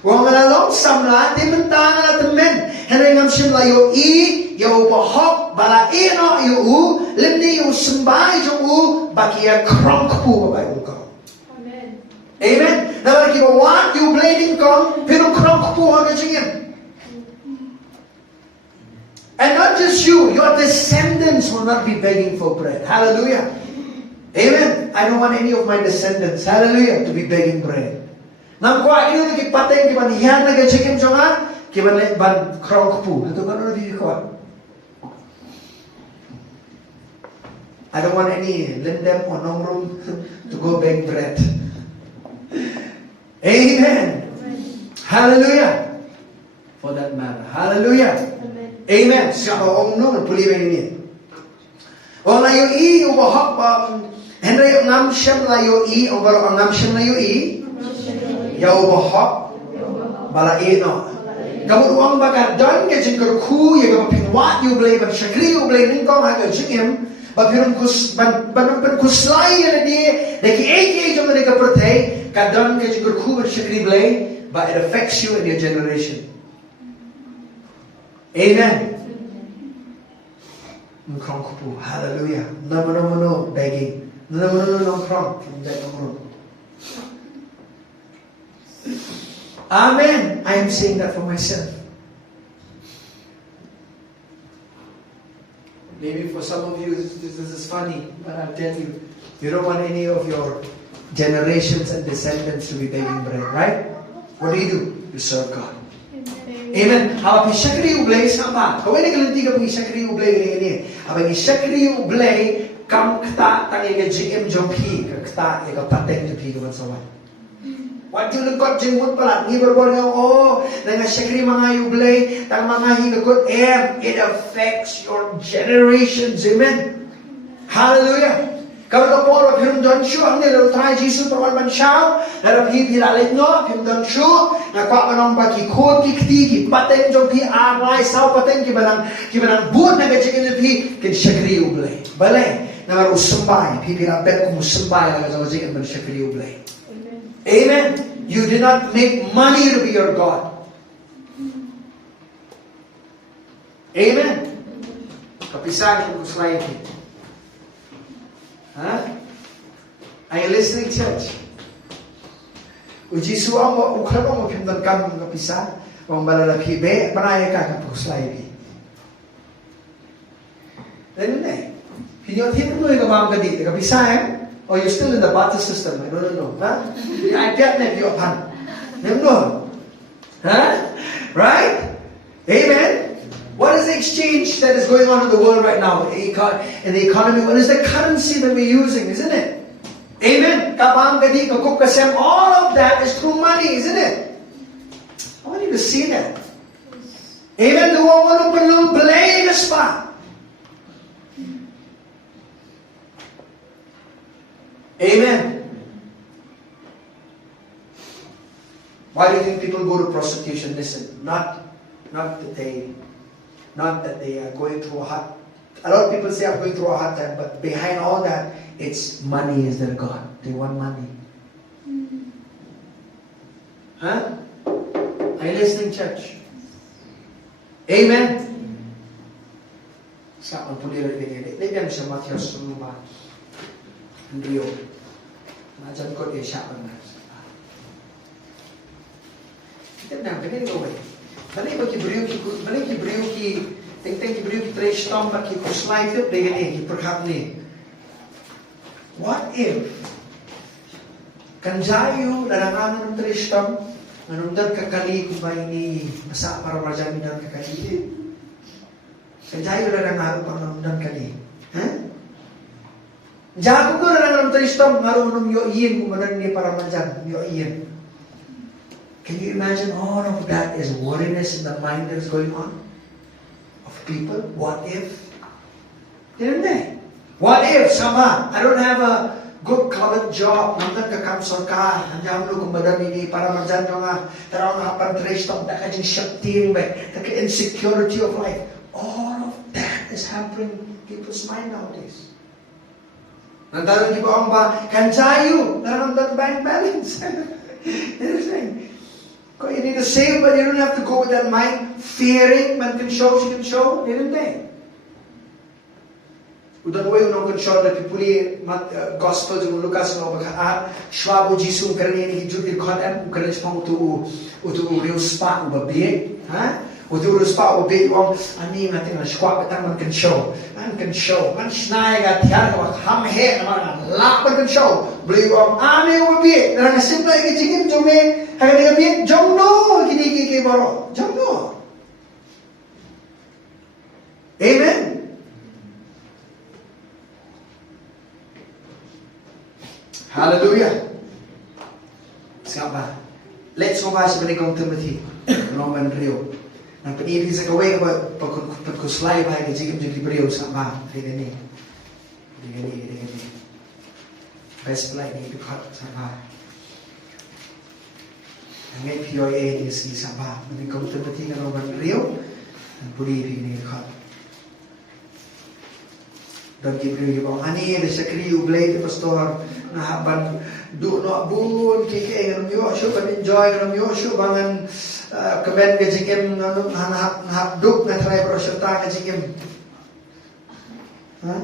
Wong malalong samla, di mentang ala temen, henry ngam sim la yo I, yo bahok, bala ino yo u, limni yo sembai jo u, baki ya krong kupu babai ulko. Amen. Amen. Now like you want you blading kong, pinong krong kupu hanga jingin. And not just you, your descendants will not be begging for bread. Hallelujah. Amen. I don't want any of my descendants, hallelujah, to be begging bread. Nang kwa ino na kipateng kiban yan na gajikim jonga, kiban ban krong kupu. Ito ka na kwa. I don't want any lindem or nong room to go beg bread. Amen. Hallelujah. For that matter. Hallelujah. Amen. Siapa orang no pulih ini. Orang layu I ubahak Henry ngam shem layu I ubahak ngam shem layu I. Ya ubahak bala ino. Kamu uang bakar dan ke jengker ku ya kamu pinwat you blay ban syakri you blay ning kong agak jengem. Bapirun kus ban kuslai ada dia. Lagi age jom mereka pertai. Kadang ke jengker ku ban syakri blay, but it affects you and your generation. Amen. Krong kupu. Hallelujah. No begging. No krong. Amen. I am saying that for myself. Maybe for some of you this is funny, but I'll tell you, you don't want any of your generations and descendants to be begging bread, right? What do? You serve God. Amen. Apa syakri ublay sama. Kau ini kelenti kau pergi syakri ublay ini. Apa ini syakri ublay kam kata tangi ke JM jompi ke kata ke pateng jompi ke bansawan. Waktu lekot jengmut pelat ni berbornya oh dengan syakri mangai ublay tang mangai lekot it affects your generations. Amen. Hallelujah. Kalau kau poro film don show ang nila try Jesus perwan man show, lalu pi lalit no film don show, nak kuat manong bagi kod ki pateng jom pi amai sau pateng ki banang buat nak cekin pi ken syakri ublay. Balai, nak usembai pi bet ku usembai laga jom cekin ban syakri ublay. Amen. You did not make money to be your God. Amen. Kapisan Jingkhuslai. Huh? Are you listening, church? Uji suam mo ukhrang mo pimdan kam ng kapisa, wang malalaki be, manaya ka Jingkhuslai bi. Then Pinyotin mo yung kamam ka dito, kapisa or you're still in the barter system, I don't know, huh? I get that you're pan. No. Huh? Right? Amen? What is the exchange that is going on in the world right now? In the economy, what is the currency that we're using, isn't it? Amen? Kabam kadi, kakup kasem, all of that is through money, isn't it? I want you to see that. Amen? Luwang mo nung play pa. Amen. Why do you think people go to prostitution? Listen, not that they are going through a lot of people say I'm going through a hard time, but behind all that, it's money is their God. They want money. Huh? Are you listening, church? Amen. Sa pagpuliran din. Maybe siya Mathaios sumuma. Rio. Macam kot dia siapa nak. Kita nak begini kau baik. Mana ki beriu ki teng ki beriu ki trace tom ki Jingkhuslai tu begini ki perkap ni. What if kanjayu darangan ng trace tom nanundan kakali kung ba ini masa para rajami dan kakali. Kanjayu darangan pang nanundan kali. Huh? Jago ko na lang ng tristom, marunong yo iyan kung manan ni para manjan, yo iyan. Can you imagine all of that is worriness in the mind that is going on? Of people? What if? Didn't they? What if, sama, I don't have a good college job, nandan ka kamsor ka, nandiyan mo kung manan ni para manjan yo nga, taraw nga pan tristom, nakajing shakting ba, insecurity of life. All of that is hampering people's mind nowadays. Nandaron di ba ang ba, kanjayu, naramdaman bank balance. Interesting. You need to save, but you don't have to go with that mind. Fearing, man can show, she can show. Didn't they? Udan way unong can show that pipuli gospel yung Lucas no baka shwabo Jisu karni ni hijud kodan karni spang utu riu spa ubabi, ha? Utu riu spa ubabi wong ani natin na shwa betang man can show. Man snai ga tiar ka ham he na la man can show. Beli wong ame ubabi, na simple ke jingim jome, haga bi jomno kini ki baro. Jomno. Amen. Hallelujah. Siapa? Let's go back to Timothy. Roman Rio. Nang pinili sa kaway pagkuslay ba Jingkhuslai Rio siapa? Digani. Best play ni dukhat siapa? Ang POA ni si siapa? Nang Timothy na Roman Rio. Ang pinili ni dukhat. Dan Gabriel yung ani ada sakri ublay ke pastor na haban du no bun kike ng Yoshu ban enjoy ng Yoshu bangan kemen ke jikem nganu hanap duk na try pro serta ke jikem ha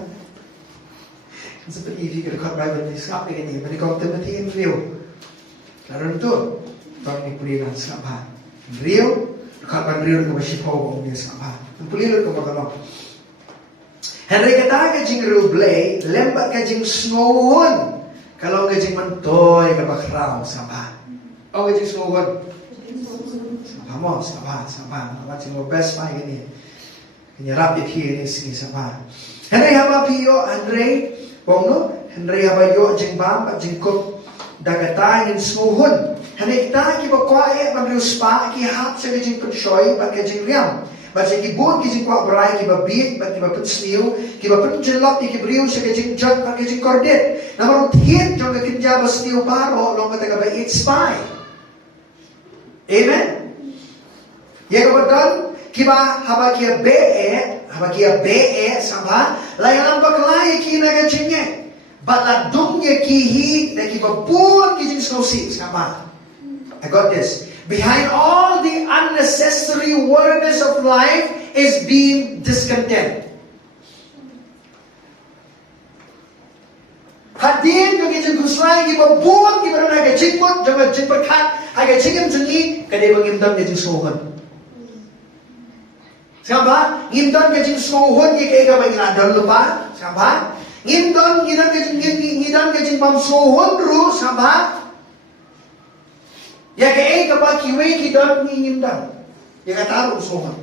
seperti ini ke khot Bible ni skap ke ni bani kom Timothy in Rio laron tu bang ni puli lang skap ha Rio khot ban Rio ko sipo ni skap ha puli ko magalo Henry kata ka jing rublay, lembat ka jing snowon. Kalau ka jing mantoy ka bakraw, sapa. O ka jing snowon. Sapa mo, sapa. Sapa jing mo best pa gini. Kanya rapid here is ni sapa. Henry haba piyo, Henry, pongno, Henry haba yo jing bam, jing kup, dagatay in snowon. Henry kita ki bakwae, magrius pa, ki hap sa ka jing patshoy, pat ka jing riam. Baca kibun kisi kuat berai kiba beat, bat kiba pun sniu, kiba pun jelap di kibriu sekejing jat pakai jing kordet. Namun tiap jong kekinja bas sniu paro, long kata kaba eat spy. Amen. Ya kebetulan kiba haba kia be sama, layan nampak lai kina kejingnya. Bat ladungnya kihi, dan kiba pun kijing skosi sama. I got this. Behind all the unnecessary worriness of life is being discontent. mà buông cái mà hai cái chính mất cho mà chính bất khác hai cái chính em chừng ý cái đấy mà nghiêm tâm cái chính số hơn siapa nghiêm tâm cái chính số hơn như cái mình là đơn lupa siapa nghiêm tâm cái chính bom số hơn ru siapa ya cái ba kiwi cái đơn nghiêm tâm ya cái taruh số hơn.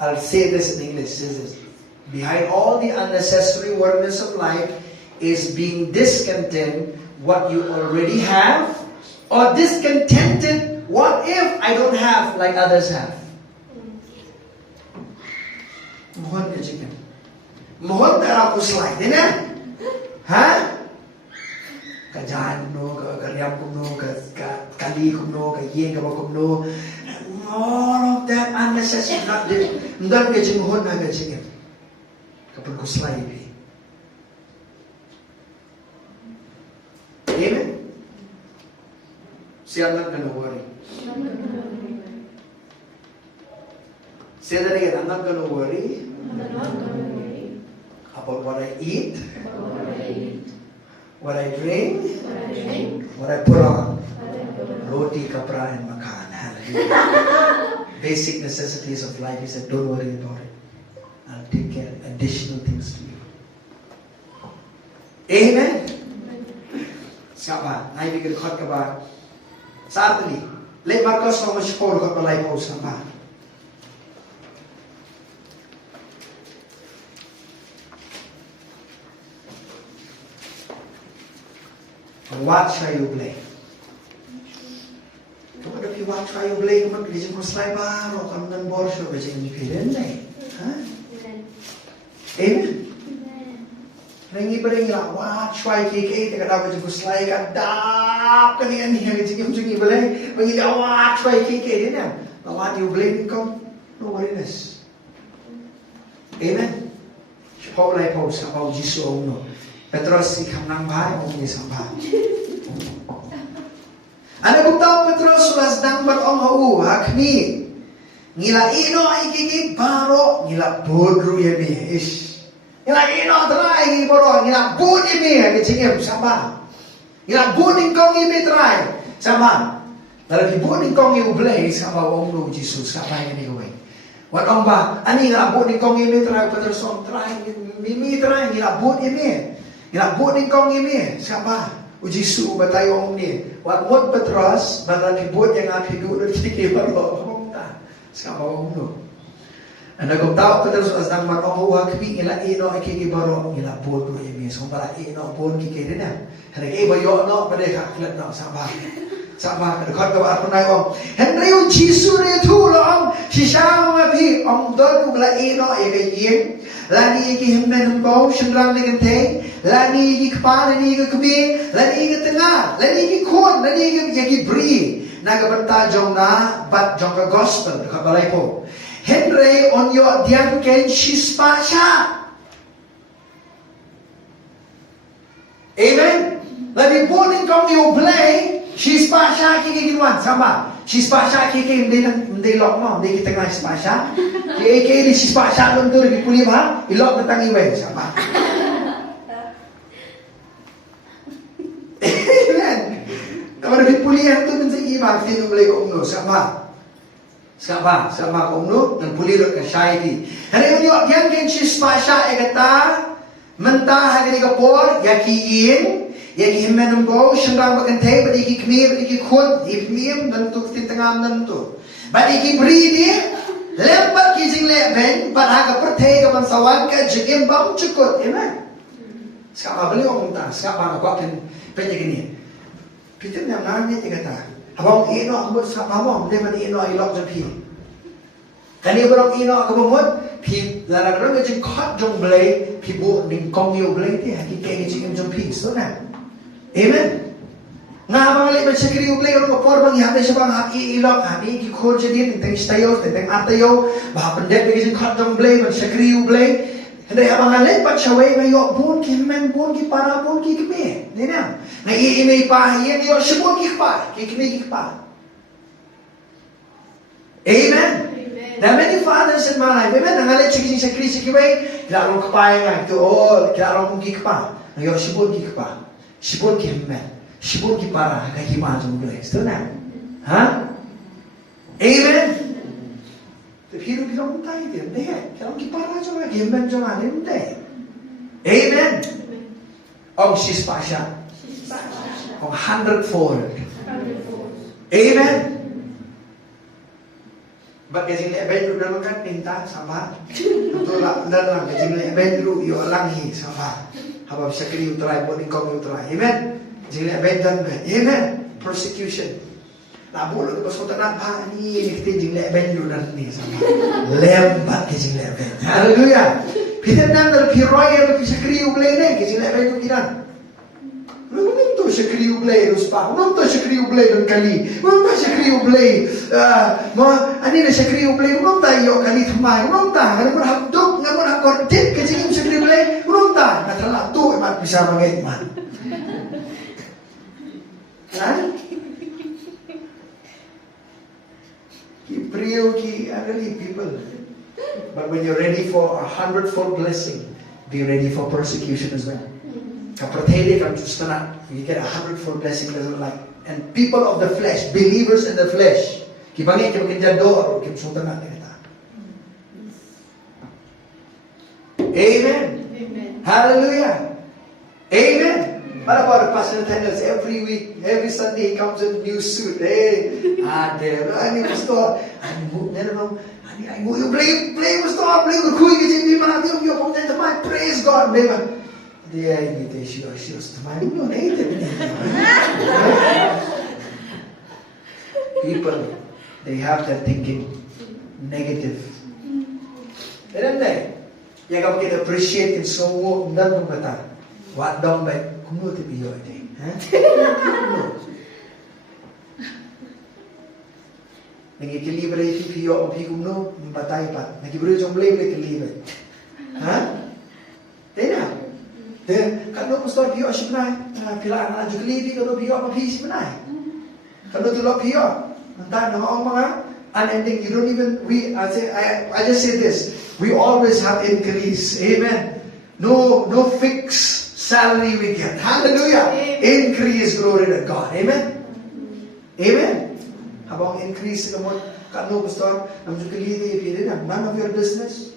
I'll say this in English. Says this. Behind all the unnecessary worldliness of life is being discontent what you already have, or discontented what if I don't have like others have. Mohon kejikan. Mohon cara kuslai, ni na? Ha? Kajan no, kariam kumno, kali kumno, kayen kumno. All of that unnecessary, not the, not getting mohon na getting. Kapag kuslay pi. Amen. Say I'm not gonna worry. Say that again. I'm not gonna worry about what I eat, what I drink, what I put on. Roti, kapra, and makan. Hallelujah. Basic necessities of life. He said, don't worry about it. I'll take care of additional things to you. Amen. Siapa? Nabi kita khot kaba. Saat ini, lepas kau semua sekolah kau balai kau sama. What shall you play? Kau dah what shall you play? Kau pergi Jingkhuslai baru kau nan borsho macam ni keren ni. Amen. Rengi berengi lah, wah, cuai kiki, tak ada macam Jingkhuslai kan, dap kan ni yang jingim boleh, bagi dia wah, cuai kiki dia ni, wah dia boleh kau, no worries. Amen. Pau lai pau sampai Yesus ono, Petrus si kamnang bahai, orang ni sampai. Anda bukti Petrus sudah sedang berong hau, hakni, ngila ino kiki baru ngila bodru ya ni, ish. Ngila ino terai ni baru ngila budi ni, kecingem sama. Ngila budi kau ni terai sama. Lalu budi kau ni ublay sama orang lu Yesus sama ini kau. Wat orang ba, ani ngila budi kau ni terai Petrus orang terai, mimi terai ngila budi ni, ngila budi kau ni sama. Ujisu Mathaios ni, wat mot Petrus, bandar hibut yang api dulu kiki baru orang ta, sama orang lu. Anda kau tahu Petrus sedang matong hakmi ila ino kiki baru ila bodu ini, sombara ino bon kiki dia. Hari ini bayo no pada kaklet no sama, sama. Dekat kau aku naik om. Henry Ujisu ni tu long, sisang api om dodu ila ino yen. Lani ki himmen bau shendrang dengan teh, lani ki kepala, lani ki kemi, lani ki tengah, lani ki kon, lani ki beri. Naga bertajong na bat jong ka gospel dekat balai po. Henry on your dian ken shispasha. Amen. Labi bonin kau ni oblay shispasha ki kinuan sama. Shispasha ki hindi lock mo, hindi kita tengah shispasha. Ki di shispasha lon tu di puli ba, ilok tentang iwe sama. Amen. Kalau di puli yang tu mesti iman ti boleh kau no sama. Sama kau no dan puli rot ke syai di. Hari yo yang ken shispasha kata mentah hari kapor yakin Yaki himmen bau shendang bakan teh, badi ki kemir, badi ki khod, himim dan tu tintangam dan tu. Badi ki beri dia, lembat ki jing leben, pada ka perteh ka bansawan ka jigim bam cukut, amen. Siapa beli orang ta, siapa nak buat penjag ni. Kita nak nanya dia kata, abang ino aku siapa abang, dia mani ino ilok jepi. Kani berang ino aku memut, pi larang ka jing khot jong blay, pi bu ning kong yo blay dia, ki ke jing jepi, so na. Amen. Nga abang alay bersekri ublay orang kapor bang ihapay siya bang haki ilok hani ki khod siya din tentang Mathaios tentang Mathaios bah pendet bagi siya khot jong blay bersekri ublay hindi abang alay pat siya way ngayon bun ki men bun ki para bun ki kime hindi na nga iimay pa yan yo siya bun ki kime ki pa. Amen. There are many fathers in my life. Amen. Nangalit siya kising sakri siya kiway Kailangan kapay nga. Ito, oh, kailangan mong kikpa. Ngayon, sibon kikpa. Sibon kihimen. Sibon kipara. Kahima jong bless. Ito na. Ha? Amen? Pero bilang tayo din. Hindi. Kailangan kipara jong nga. Kihimen jong nga. Hindi. Amen? Ang sispa siya. Ang 100-fold. Amen? Ba't kasi lebenru naman kan pinta, sama? Ito lang, kasi lebenru, yung alanghi, sama? Habang siya kiri utray, boning kong utray. Amen? Kasi lebendan ba? Amen? Persecution. Nabulo na ba sa tanan, pa, ni, jing lebenru na rin, sama? Lembat kasi leben. Hallelujah! Pinanan na piroy, kasi kiri ublay na, kasi lebenru kinan. Não estou a querer o blay dos pais, não estou a querer o blay do cali, não estou a querer o blay, ani na a querer o blay, não está aí o cali também, não está, não é dok, não é cortet, que tinha a querer o blay, não está, na trala tu é mais bisa mangai man. Keep real, keep really people. But when you're ready for 100-fold blessing, be ready for persecution as well. Kapatid, kang gusto na, you get 100-fold blessing doesn't like. And people of the flesh, believers in the flesh, kibangin, kibangin door, kibsutan natin ito. Amen. Amen. Hallelujah. Amen. What about the pastor attendance every week, every Sunday he comes in a new suit. Hey, there, ani pastor, ani mo, never ani mo, you play pastor, play the kuy kasi hindi man natin yung content man. Praise God, never. Dia invitation shows to my people, they have that thinking negative. And then you can get appreciate in so much mata. What down by kuno to be your day. Nagikilibre iti piyo o pikuno batay pa. Nagibro yung blame nagikilibre. Ha? Tena. Kano pastor piyo asip na, pilaan na juklibi, kano piyo mapisi na. Kano tulo piyo. Nanta, ang mga unending, you don't even, I just say this, we always have increase. Amen. No fixed salary we get. Hallelujah. Amen. Increase, glory to God. Amen. Amen. Habang increase naman, kano pastor, ang juklibi, pili na, none of your business.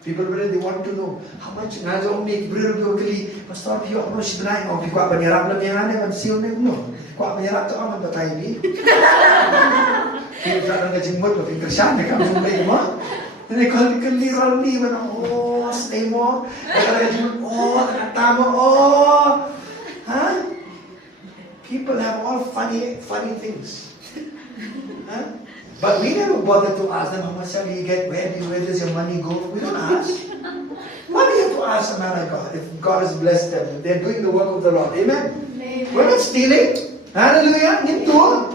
People really want to know how much nga jo make bro kali pastor piyo ano si dry o pikwa banyarap lang yan man siyo na no pikwa banyarap to ang batay bi kaya sa nga jingmot ko interesante ka mo may mo ni kali rally man oh stay mo kaya jingmot oh tama oh ha people have all funny things huh? But we never bother to ask them how much shall you get, where does your money go? We don't ask. Why do you have to ask a man like God if God has blessed them? They're doing the work of the Lord. Amen? Amen. We're not stealing. Hallelujah. Amen.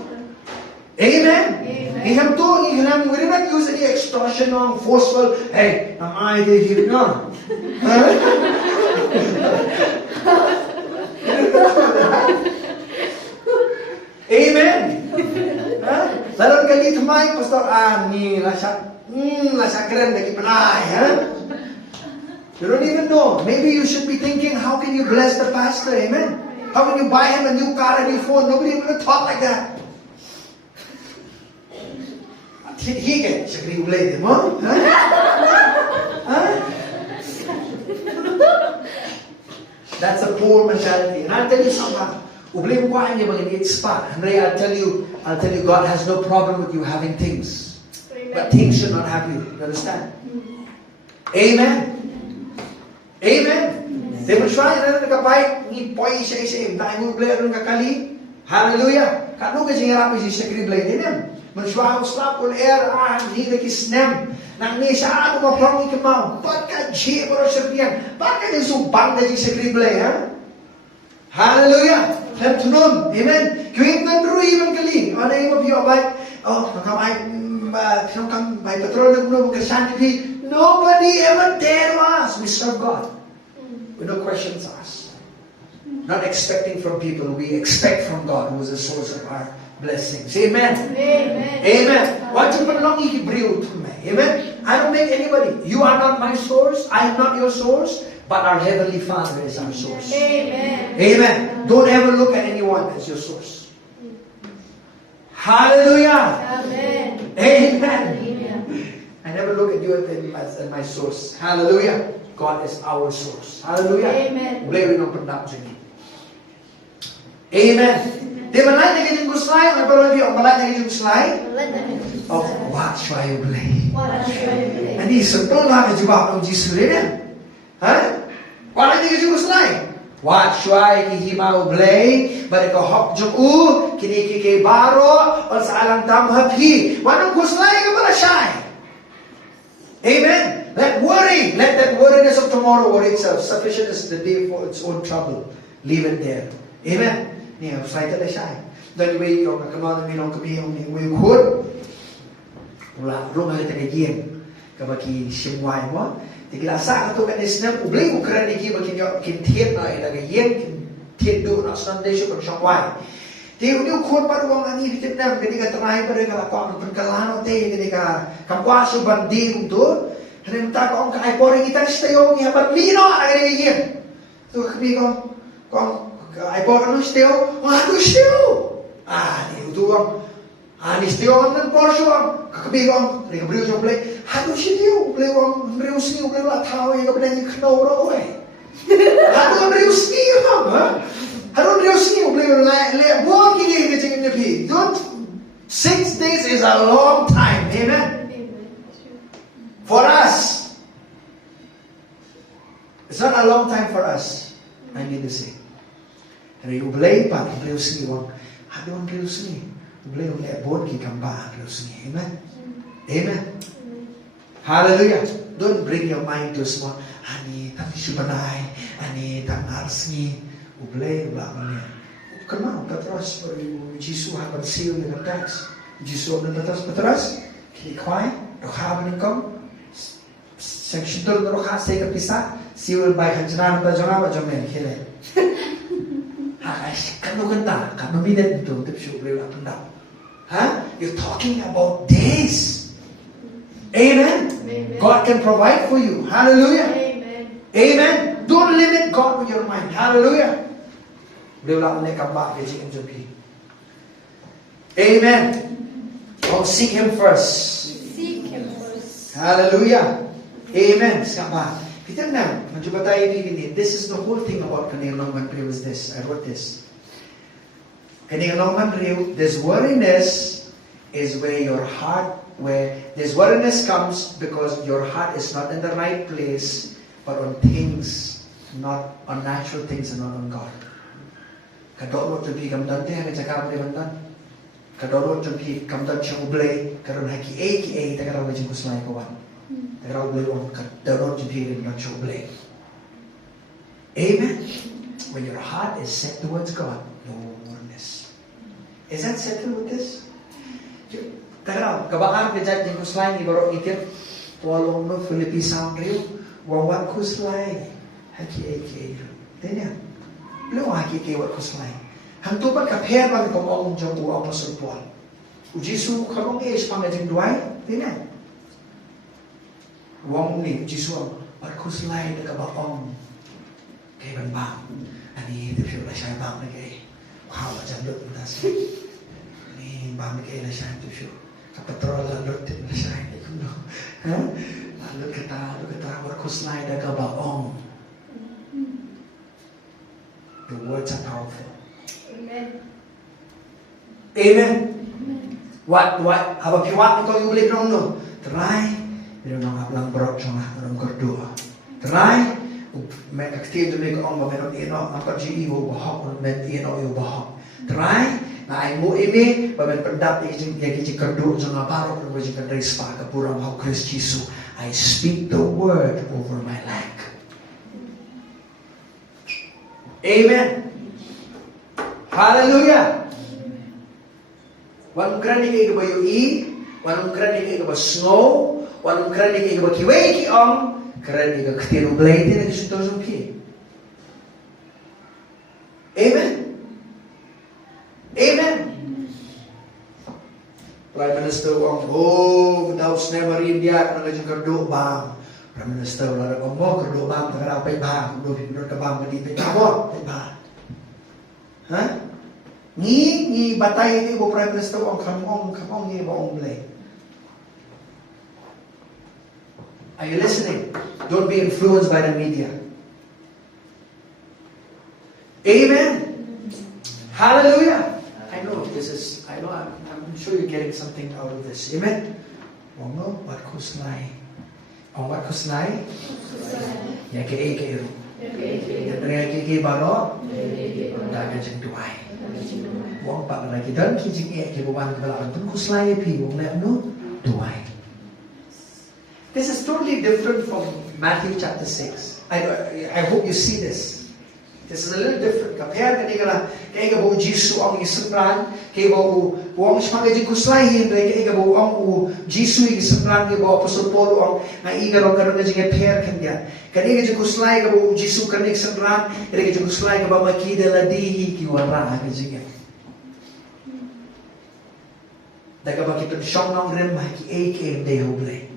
Amen. We did not use any extortion or forceful, hey, am I the hero? No. Amen. Lalu kali tumay pastor ni nasa keren lagi panay, huh? You don't even know. Maybe you should be thinking, how can you bless the pastor? Amen. How can you buy him a new car, a new phone? Nobody ever thought like that. He can agree with him, huh? That's a poor mentality. And I'll tell you something. Ublim ko niya mag-init spot. Henry, I'll tell you, God has no problem with you having things. Amen. But things should not have you. You understand? Amen. Amen. Demonstrate na nakapay, ni poy isa-isa. Dahil mo blay ang kakali. Hallelujah. Kano kasi nga rapi siya kriblay din yan. Manswa ang slap on air, hindi na kisnem. Nang ni sa ano maprong ikamaw. Ba't ka siya mo siya riyan? Ba't ka subang na siya kriblay, ha? Hallelujah. Hem tunon. Amen. Kaya yung even kali. Ano yung mabiyo abay? Oh, nakamay, kang may patrol na kuno magkasanti. Nobody ever dare us. We serve God. We no questions asked. Not expecting from people. We expect from God, who is the source of our blessings. Amen. Amen. Amen. What you put long ikibrew to me. Amen. I don't make anybody. You are not my source. I am not your source. But our Heavenly Father is our source. Amen. Amen. Don't ever look at anyone as your source. Hallelujah. Amen. Amen. Hallelujah. I never look at you as my source. Hallelujah. God is our source. Hallelujah. Amen. Boleh rinong pendam sini. Amen. Dia malai lagi Jingkhuslai, orang baru dia malai lagi Jingkhuslai. Oh, what should I boleh? Ini simple lah kejawab ng Jesus ni. Ha? Malai lagi Jingkhuslai. What should I himau boleh? Mereka hop jung kini kiki baro or sa alang tam happy. Wanong Khuslai ka pala shy. Amen. Let that worriness of tomorrow worry itself. Sufficient is the day for its own trouble. Leave it there. Amen. Ni Khuslai ka siya. Dan way yung nakamana minong kamiyong ni way khud. Wala rung hali ta kayien. Kabaki simway mo. Tiglasa ka to kanisnam ublay ko kran ni ki bakin yo kin thiet na ila kayien kin thiet do na Sunday show pag siyaway. Ti uni khud par wang ani bitit nam kani ka try par ka ko ang pagkalano te kani ka kamwaso bandi to. Renta ko ang kay poring itan stayo ni habat lino na kayien. So kabi ko ay por ano stayo? Ano stayo? Ni utuang ni stayo ang porsyo ang kakabi ko ni kabriyo siya play. Ano stayo? Play ko briyo siyo play la tao yung kapag ni knoro eh. Ano briyo siyo? Ano briyo siyo play le walking in getting in the pig. Don't 6 days is a long time. Amen. For us, it's not a long time for us. I need to say. Hari ublay pa, ublay usni wang. Hado ang ublay usni. Ublay bon ki kamba ublay usni. Amen. Amen. Hallelujah. Don't bring your mind to small. Ani tak sibanay, ani tak arsni. Ublay ulah mana. Kenapa? Patras Jisu haban seal dengan tax. Jisu haban patras. Kikwai, doha menikam. Section tu nuruk khasai ke pisah, siul baik hancaran pada jangan apa jamin kile. Hakai kanu kenta, kanu minat itu tu siul boleh lah pendam. You're talking about days. Amen. God can provide for you. Hallelujah. Amen. Don't limit God with your mind. Hallelujah. Boleh lah boleh kambak gaji menjadi. Amen. Oh, seek Him first. Seek Him first. Hallelujah. Amen. Sama. Kita na, mencoba tayo begini. This is the whole thing about Kaninga Nongman Priyo is this. I wrote this. Kaninga Nongman Priyo, this worriness is where your heart, where this worriness comes because your heart is not in the right place, but on things, not on natural things and not on God. Kadolo tempi kamdan te, hanga cakap ni bandan. Kadolo tempi kamdan siya ublay, karon haki ki tagaraw ka Jingkhuslai kawan. Tagaraw ublay on kadolo tempi kamdan siya ublay. Amen. When your heart is set towards God, no worriness. Is that settled with this? Tagaraw, kabakar ka dyan Jingkhuslai ni baro itir, tuwalong no Philippi sound rin, wawan Khuslai, haki Tanya. Belum haki kewat Khuslai. Hang tu pan kapher bang komong jong u apostle Paul. U Jisu kamong es pangajing duai, tina. Wong ni Jisu par Khuslai de kabaong. Kay ban bang. Ani de pyo la shay bang na kay. Wow, jang lut tas. Ni bang kay la shay tu pyo. Kapatrol la lut la shay ni kuno. Ha? Lut kata par Khuslai de kabaong. The words are powerful. Amen. Amen. What? Haba piwat ito yung ulit nung no. Try. Pero nang aplang barok siya nga. Nang kordua. Try. May kaktiyan doon may kaong meron ino. Ang pag-i iwo bahok. May ino iwo bahok. Try. Na ay mo imi. Bamen pendap yung kordu siya nga barok. Nang wajikan res pa. Kapurang hao Christ Jesus. I speak the word over my life. Amen. Hallelujah. Wanong krani kay ba yung wanong krani kay ba snow, wanong krani kay ba kiway kiong, krani ka katinublay din ang suntos ng pi. Amen. Amen. Prime Minister Wang, oh, without never India, na jing kerdo bang. Prime Minister la ko mo kerdo bang ta ra pai bang, do pin ka bang ba di pai ba, pai ba. Ha? Ni batai ni bo Prime Minister Wang kamong ni bo ong ble. Are you listening? Don't be influenced by the media. Amen. Hallelujah. I know I'm sure you're getting something out of this. Amen. Wongo Jingkhuslai. What Kuslai? Ya ke ru. Ya ke baro. Daga jing tuai. Wong pak na kita ki jing ke buwan kala pun Kuslai pi wong le no tuai. This is totally different from Matthew chapter 6. I hope you see this. This is a little different. Compare kaya bo Jesus ang isipran, kaya bo ang semanga Jingkhuslai hindi kaya bo ang Jesus isipran kaya bo Apostol Paulo ang naigarong karon nga pair kanya. Kaya Jingkhuslai kaya bo Jesus kanik isipran, kaya Jingkhuslai kaya ba makida ladihi kiwara kaya. Daga ba kita siyang nang rin maki dehoble.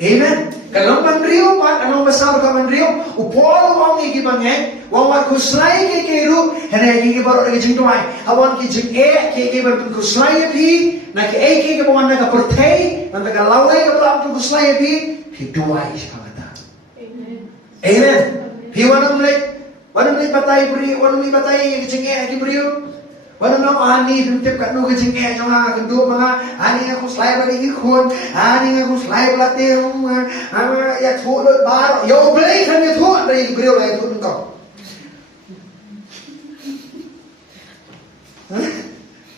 Amen. Kalau mandrio pat anong basar ka mandrio upol wang igibangeng wang Jingkhuslai ke keru hene igibaro ke jingtuai awan ki jing ke ban Jingkhuslai pi na ke bawan na ka pertai na ka lawai ka bawan Jingkhuslai pi duai pangata. Amen. Pi wanam le batai bri wanam le batai jing ki brio wanam no ani bintip kat no ke jing jonga kedua mga ani Jingkhuslai bagi ikon ani Jingkhuslai belate ya thu lo bar yo blei kan ya thu dari brio lai thu kau.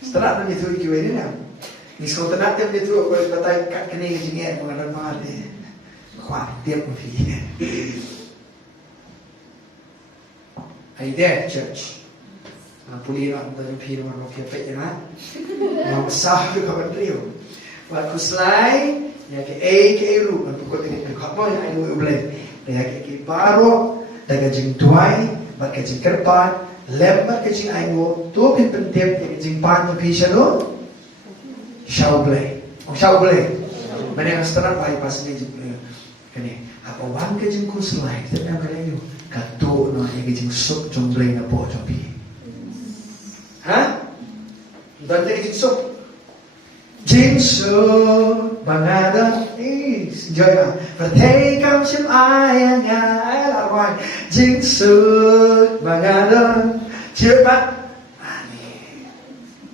Setelah nanti tu kiwe ni nak. Ni sekolah nanti dia tu aku batai kat kene jing mengadan mate. Kuat tiap mesti. Are you there, church? Puli nak tanya pihak mana pihak pihak na, yang besar tu kawan trio. Jingkhuslai, ya ke ru, kan pukul ini kan kau yang ayu boleh. Ya ke baru, daga jing tuai, bak ke jing kerpan, lembar ke jing ayu, tu pin pentip ke jing pan tu pisah lo, shau boleh. Mana yang seterang bayi pas ni jing boleh. Kini, apa wan ke Jingkhuslai, tapi apa lagi? Katu no yang ke jing sup jong boleh na po jong pi. Ha? Dan dia jingsuk. Jingsuk bangada is joya. Vertekam sim ayang larwai. Jingsuk bangada cepat. Ani.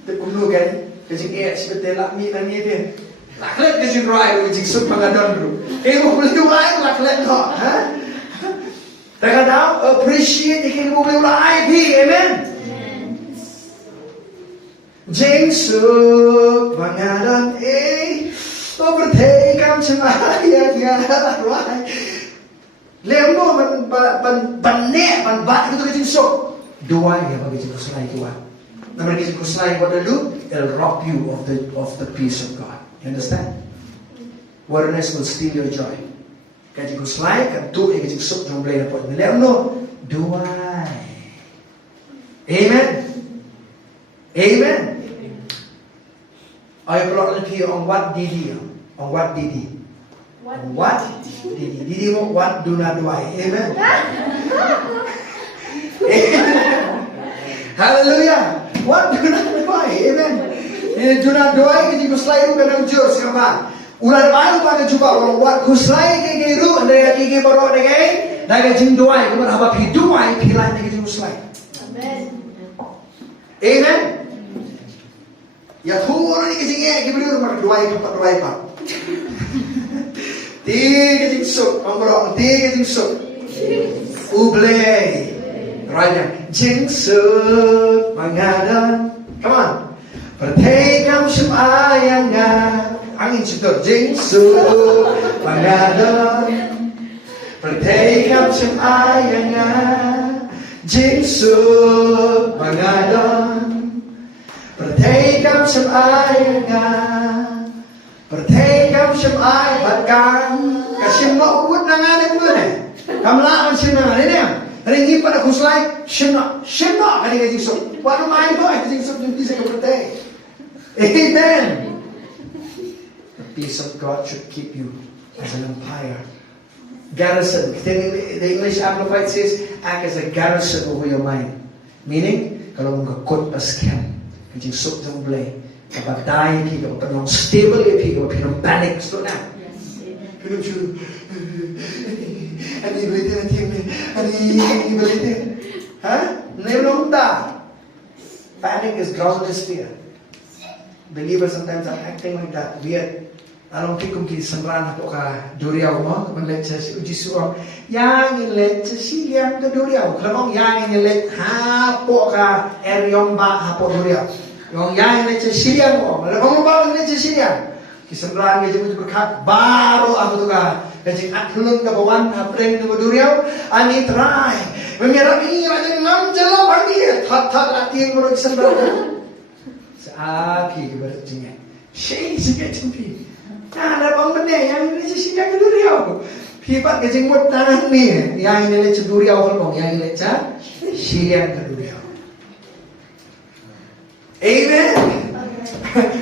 Tekunu kan. Kejing seperti lakmi nani dia. Laklet kejing rai jingsuk bangada dulu. Mo boleh rai laklet kok. Ha? Takkan appreciate ikan mo boleh rai pi. Amen. Jingsuk bangadan overtekam semaya rai. Lembo ban bat itu ke jingsuk. Dua ya bagi Jingkhuslai kuat. Nama Jingkhuslai what do? It'll rob you of the peace of God. You understand? Worldliness will steal your joy. Kaya Jingkhuslai kan tu yang jingsuk jom boleh dapat. Lembo dua. Amen. Amen. Ayo keluar lagi on what did he? On what did he? What did he? Did he what do not why? Amen. Hallelujah. What do not why? Amen. Do not why kita Jingkhuslai itu kadang jauh siapa? Ular baru pada juga orang what Jingkhuslai ke itu ada yang baru ada yang naga jingduai kemudian apa piduai pilan naga Jingkhuslai. Amen. Amen. Ya turun ni kecing ke beliau rumah dua pak. Tiga jingsuk, omrong tiga jingsuk. Ublay. Raya jingsuk mangadan. Come on. Pertekam semayangnya. Angin situ jingsuk mangadan. Pertekam semayangnya. Jingsuk mangadan. Pertekam semaya, pertekam semaya batkan kasim lo uut nangan itu ni, kamla macam mana ni? Ringi pada Jingkhuslai, shimno kali ke jingsuk, walau main tu, jingsuk jadi saya berpertek. Amen. peace of God should keep you as an umpire. Garrison. The English Amplified says, act as a garrison over your mind. Meaning, kalau mengkut pas camp, kecing sok jang boleh, kapag tayo pi, kapag nang stable pi, kapag pinang panic, so na. Yes. Pinang siya, ani balitin ang team ni, ani balitin. Ha? Ngayon ta. Panic is groundless fear. Believers sometimes are acting like that. Weird. Anong pikum ki sanran ako ka duriaw mo? Kapag let siya si Ujisu ang yang ilet siya siyang ka duriaw. Kalamang yang ilet hapo ka eryong ba hapo duriaw. Yung yang ilet siya siyang mo. Malamang mo ba ilet siya siyang? Kisanran ka dyan mo berkat baru ako to ka. Kajing atlun ka bawan hapreng na duriaw. Ani try. Memirami yung ngam jalam hati. Tat-tat latin mo rin kisanran ka. Sa api kepada jingnya. Shay sikit jempi. Ada bang benda yang ini sisinya ke duriau. Pipat kecing mut tangan ni. Yang ini leceh duriau kalau yang ini leceh sisinya ke duriau. Amen.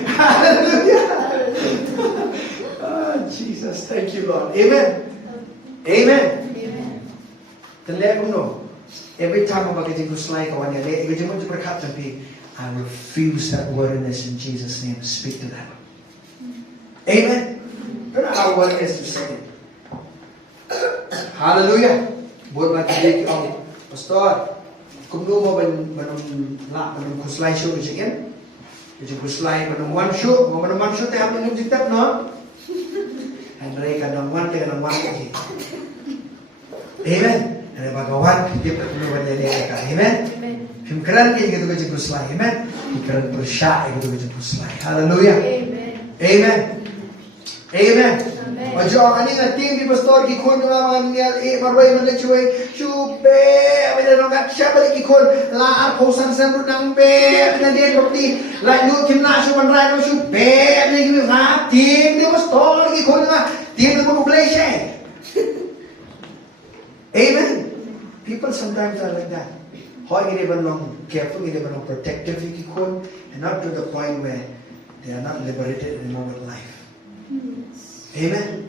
Hallelujah. Oh, Jesus, thank you Lord. Amen. Amen. Terlihat kuno. Every time aku Jingkhuslai kawan yang lek, kecing mut berkat tapi I refuse that wordiness in Jesus' name. Speak to them. Amen. Pero our word is to say it. Hallelujah. Buat bagi ang pastor. Kung mo manong kuslay show kecil, kecil kuslay manong one show teh apa yang kita no? Andre kadang one teh kadang one kecil. Amen. Ada bagawan kita perlu banyak dia. Amen. Film keren gitu kecil kuslay. Amen. Keren bersyak gitu kecil kuslay. Hallelujah. Amen. Amen. Major ani ngating di pastor ki kon nga niya marway man lechuay chupe amina no gat siya balik ki kon la posan san nang be na den bapti la nu gimnasio man rai no chupe ni gi ha tim di pastor ki kon nga tim ko bleshe. Amen. People sometimes are like that. How you even long careful, you even long protective ki kon, and not to the point where they are not liberated anymore with life. Amen.